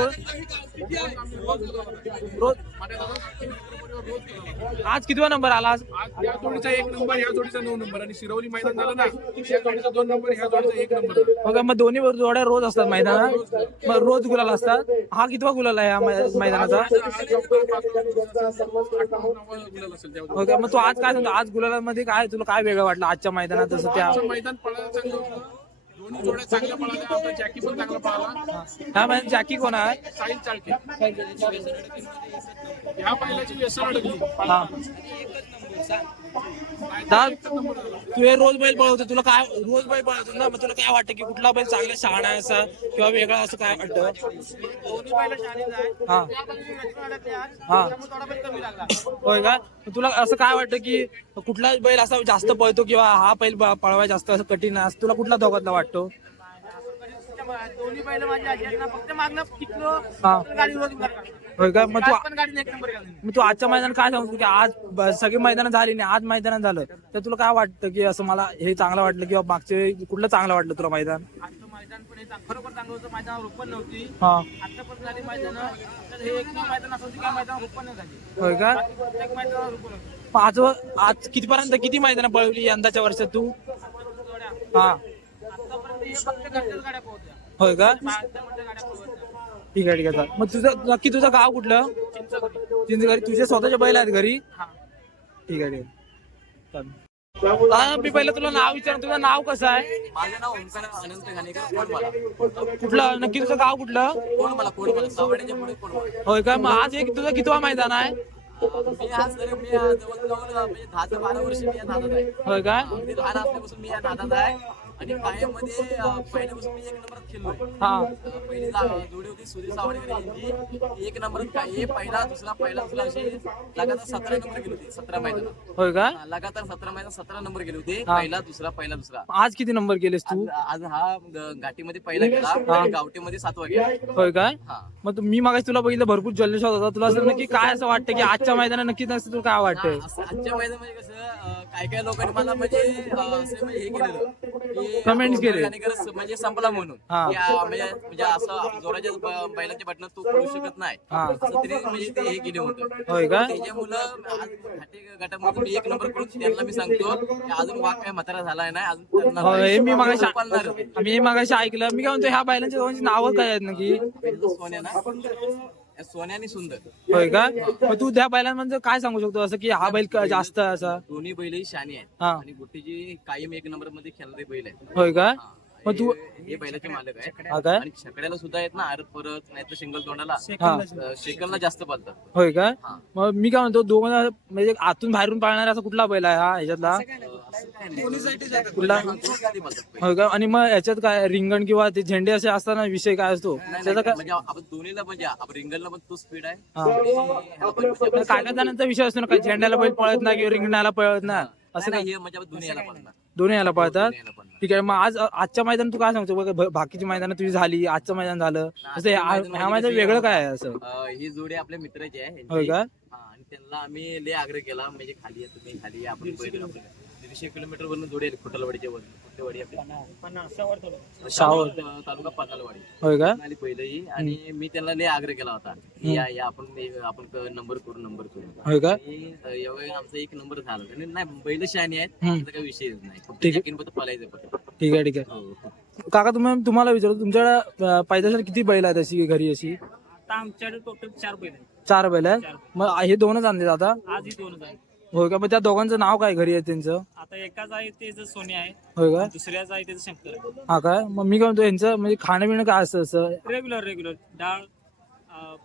रोज आज कितवा नंबर आला? आज या जोडीचा 1 नंबर, या जोडीचा 9 नंबर आणि शिरवली मैदान झालं ना, या जोडीचा 2 नंबर, ह्या जोडीचा 1 नंबर. बघा मग दोन्ही जोड्या रोज असतात मैदानात, मग रोज गुलाल असतात. हा कितवा गुलाल आहे या मैदानाचा? हो का? मग तू आज काय सांगतो, आज गुलालामध्ये काय तुला काय वेगळं वाटलं आजच्या मैदानात? जसं त्या मैदान पळायला चांगलं होतं, दोन्ही जोड्या चांगल्या पळाल्या. आमचा जॅकी पण चांगला पळाला. हा म्हणजे जॅकी कोण आहे? साहिल चाळके. ह्या बैलाची व्यसन अडकली. हा तू हे रोज बैल पळवतो, तुला काय रोज बैल पळवतो ना, मग तुला काय वाटतं की कुठला बैल चांगला शहाणा आहे असा किंवा वेगळा असं काय वाटतं? हा हा होय का? मग तुला असं काय वाटतं की कुठला बैल असा जास्त पळतो किंवा हा बैल पळवाय जास्त असं कठीण आहे, असं तुला कुठला दोघातला वाटतो? दोन्ही बैल माझी आजी आहेत ना, फक्त मागणं टिकलो हा गाडी रोज करतात. होय का? मग तू पण गाडीने 1 नंबर केला. मग तू आजच्या मैदानात काय सांगतो की आज सगळी मैदानं झाली नाही, आज मैदानात झालं, तर तुला काय वाटतं की असं मला हे चांगलं वाटलं किंवा मागच्या वेळी कुठलं चांगलं वाटलं तुला मैदान? आजचं मैदान पण हे खरोखर चांगलं होतं. मैदानावर रोपण नव्हती. हा आतापर्यंत झाली मैदान, तर हे एक मैदान असं होतं की मैदान रोपण नाही झाली. होय का? प्रत्येक मैदानावर रोपण होतं. मग आज कितीपर्यंत किती मैदानं पळवली यंदाच्या वर्षात तू? हा आतापर्यंत हे फक्त घरच्याच गाड्या पोहोचल्या. होय का? बाहेरच्या मोठ्या गाड्या पोहोचल्या. ठीक आहे ठीक आहे. मग तुझं नक्की तुझं गाव कुठलं? चिंचघरी. तुझे स्वतःचे बैल आहेत घरी? ठीक आहे ठीक आहे. चालेल. मी पहिलं तुला नाव विचार, तुझं नाव कसं आहे? माझं नाव ओंकार अनंत घाणेकर कोडमाला. कुठलं नक्की तुझं गाव कुठलं? कोडमाला सावड्याच्या पुढे कोडमाला. होय का? मग आज एक तुझं कितवा मैदान आहे? मी आज जवळजवळ म्हणजे 10 ते 12 वर्ष मी या नादात आहे. होय का? अगदी लहान असल्यापासून मी या नादात आहे आणि कायम मध्ये पहिल्यापासून मी 1 नंबरात खेळलोय. हा पहिली जोडी होती सुधीर सावडेकर यांची. 1 नंबरात काय हे पहिला दुसरा अशी लगातार 17 नंबर गेले होते. 17 मैदानात होय का? लगातार 17 मैदान 17 नंबर गेले होते. हा. पहिला दुसरा आज किती नंबर केलेस तू? आज हा घाटीमध्ये पहिला गेला आणि गावठीमध्ये 7वा गेला. होय काय? हा. मग मी मागाशी तुला बघितलं भरपूर जल्लोष होता, तुला असं नक्की काय असं वाटतं की आजच्या मैदानात नक्की नसतं तुला काय वाटतंय? असं आजच्या मैदानामध्ये कसं काय लोकांनी मला म्हणजे असं म्हणजे हे केलेलं की Comments केले. घाणेकर म्हणजे संपला म्हणून हा. की म्हणजे असं जोराच्या बैलाच्या बटनात तू पडू शकत नाही हा. असं तरी म्हणजे ते हे केले होतं. होय का? त्याच्यामुळं आज घाटे गटामध्ये मी 1 नंबर करून त्यांना मी सांगतो की अजून वाघ काय म्हातारा झालाय नाही अजून करणार होय, नाही. मी मागाशी पाळणार. मी मागाशी ऐकलं. मी काय म्हणतो ह्या बैलांच्या दोघांची नावं काय आहेत नक्की? सोन्या ना सोन्या आणि सुंदर होय का? मग तू त्या बैलांमध्ये काय सांगू शकतो असं की हा बैल जास्त आहे असा? दोन्ही बैलही शानी आहेत हा. आणि गुट्टीची कायम 1 नंबर मध्ये खेळणारे बैल आहेत. होय का? हा. मग तू हे बैलाचे मालक आहेत हा काय? आणि छकड्याला सुद्धा आहेत ना आरत परत नाही तर सिंगल तोंडाला हा शेकलला जास्त पालतात. होय का? हा. मग मी काय म्हणतो दोघं म्हणजे आतून बाहेरून पाळणारा असा कुठला बैल आहे हा ह्याच्यातला? असं काय नाही. कुठला? कधी पालतात. होय का? आणि मग याच्यात काय रिंगण किंवा ते झेंडे असे असताना विषय काय असतो नाही, त्याचा काय? म्हणजे आपण दोन्हीला म्हणजे आपण रिंगलला पण तो स्पीड आहे हा. आणि ह्याला पण म्हणजे काय काय जणांचा विषय असतो ना, काय झेंड्याला बैल पळत नाही किंवा रिंगणाला पळत नाही असं नाही, काय? हे म्हणजे आपण दोन्ही याला पाळणार. दोन्ही याला पळतात. दोन्ही याला पाळणार. ठीक आहे. मग आज आजच्या मैदान तू काय सांगतो बघ, बाकीची मैदानं तुझी झाली, आजचं मैदान झालं, असं ह्या मैदान वेगळं काय आहे असं? ही जोडी आपल्या मित्राची आहे यांची. होय का? हा, आणि त्यांना आम्ही लय आग्रह केला म्हणजे खाली या तुम्ही खाली या आपण बैल आपण 150 किलोमीटर वरून जोडी आहे खुटलवाडीच्या वर खुटलवाडी आपली शावर. तालुका पातालवाडी होय का? आली पहिलंही आणि मी त्यांना लय आग्रह केला होता की या आपण नंबर करू होय का? आणि यावेळी आमचा 1 नंबर झाला आणि नाही बैल शहाणी आहेत हम्म. त्याचा काही विषयच नाही फक्त ठीक आहे. जॅकीन फक्त पळायचं फक्त. ठीक आहे ठीक आहे. हो. काका तुम्हाला विचारतो तुमच्याकडे पैदाशी किती बैल आहेत अशी घरी अशी? आता आमच्याकडे टोटल 4 बैल आहेत. 4 बैल आहेत. मग हे 2च आणले आता? आज ही 2च आहे. होय का? मग त्या दोघांचं नाव काय घरी आहे त्यांचं? आता एकाच आहे त्याचं सोने आहे, होय का? दुसऱ्याच आहे त्याचं शंकर आहे. हा काय? मग मी काय म्हणतो यांचं म्हणजे खाणं पिणं काय असतं असं? रेग्युलर डाळ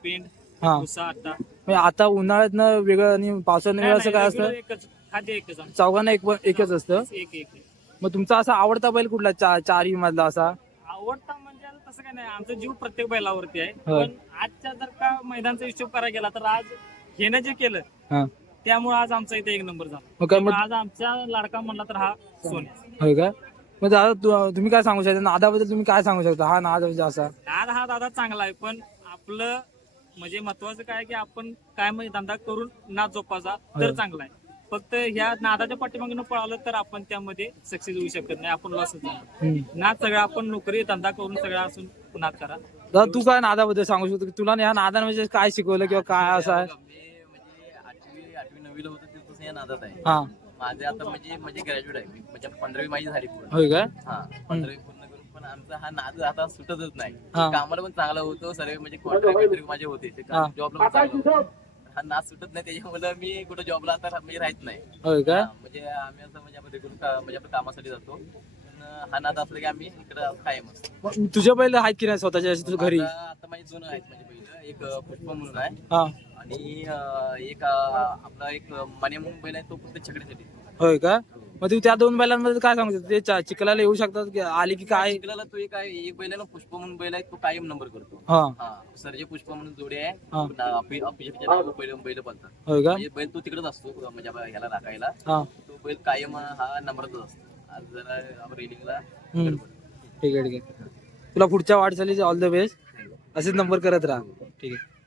पेंड हा. भुसा आटा म्हणजे आता उन्हाळ्यात वेगळं आणि पावसाळ्यात वेगळं असं काय असतं? एकच खाद्य एकच आमचं. चौघांना एकच असतं. एक मग तुमचा असा आवडता बैल कुठला चारही मधला असा? आवडता म्हणजे आता तसं काय नाही, आमचा जीव प्रत्येक बैलावरती आहे. होय. पण आजच्या जर का मैदानचा हिशोब करायला गेला तर आज हेनं जे केलं हा. त्यामुळे आज आमचा इथे एक नंबर झाला. मग काय मग त्यामुळे आज आमच्या लाडका म्हणला तर हा सोन्या. होय का? मग दादा तुम्ही काय सांगू शकता नादाबद्दल? तुम्ही काय सांगू शकता हा नाद म्हणजे असा? आज हा दादा चांगला आहे, पण आपलं म्हणजे महत्वाचं काय की आपण काय म्हणजे धंदा करून नाद जोपासा तर चांगला आहे. फक्त ह्या नादाच्या पाठीमागून पळालं तर आपण त्यामध्ये सक्सेस होऊ शकत नाही, आपण लॉसच झालो. नाद सगळं आपण नोकरी धंदा करून सगळं असून नाद करा. दादा तू काय नादाबद्दल सांगू शकतो की तुला या नादाने म्हणजे काय शिकवलं किंवा काय असं आहे? मी म्हणजे आठवी नववीला होतं तिथपासून या नादात आहे. हा. माझे आता म्हणजे ग्रॅज्युएट आहे मी, म्हणजे 15वी माझी झाली पूर्ण. होय काय? हा 15वी पूर्ण करून पण आमचा हा नाद आता सुटतच नाही. हा. कामाला पण चांगला होतो सर्व, म्हणजे कॉन्ट्रॅक्ट माझे होते ते हा. जॉबला पण चांगलं होतं. हा नाद सुटत नाही, त्याच्यामुळे मी कुठं जॉबला आता म्हणजे राहत नाही. होय काय? हा, म्हणजे आम्ही असं म्हणजे आपण रेग्युलर म्हणजे आपण कामासाठी जातो, पण हा नाद असला की आम्ही इकडं कायम असतो. मग तुझ्या बैल आहेत की नाही स्वतःच्या अशी तुझ्या घरी? आता माझे दोन आहेत म्हणजे पहिलं एक पुष्प म्हणून आहे हा. आणि एक आपला एक मने म्हणून बैल आहे, तो फक्त छकडीसाठी. होय का? मग तुम्ही त्या दोन बैलांमध्ये काय सांगू शकता? ते चिखलाला येऊ शकतात की आले की काय? चिखलाला तो एक आहे, एक बैल आहे ना पुष्प म्हणून बैल आहे, तो कायम नंबर करतो. हा. हा सरजे पुष्प म्हणून जोडी आहे, हा. अभिषेकच्या नावावर बैल बनतात. होय का? म्हणजे बैल तो तिकडेच असतो म्हणजे आपण ह्याला राखायला. हा. तो बैल कायम हा नंबरच असतो. आज जरा रेलिंगला हम्म. ठीक आहे ठीक आहे. तुला पुढच्या वाटचालीचे ऑल द बेस्ट. असेच नंबर करत राहा. ठीक आहे.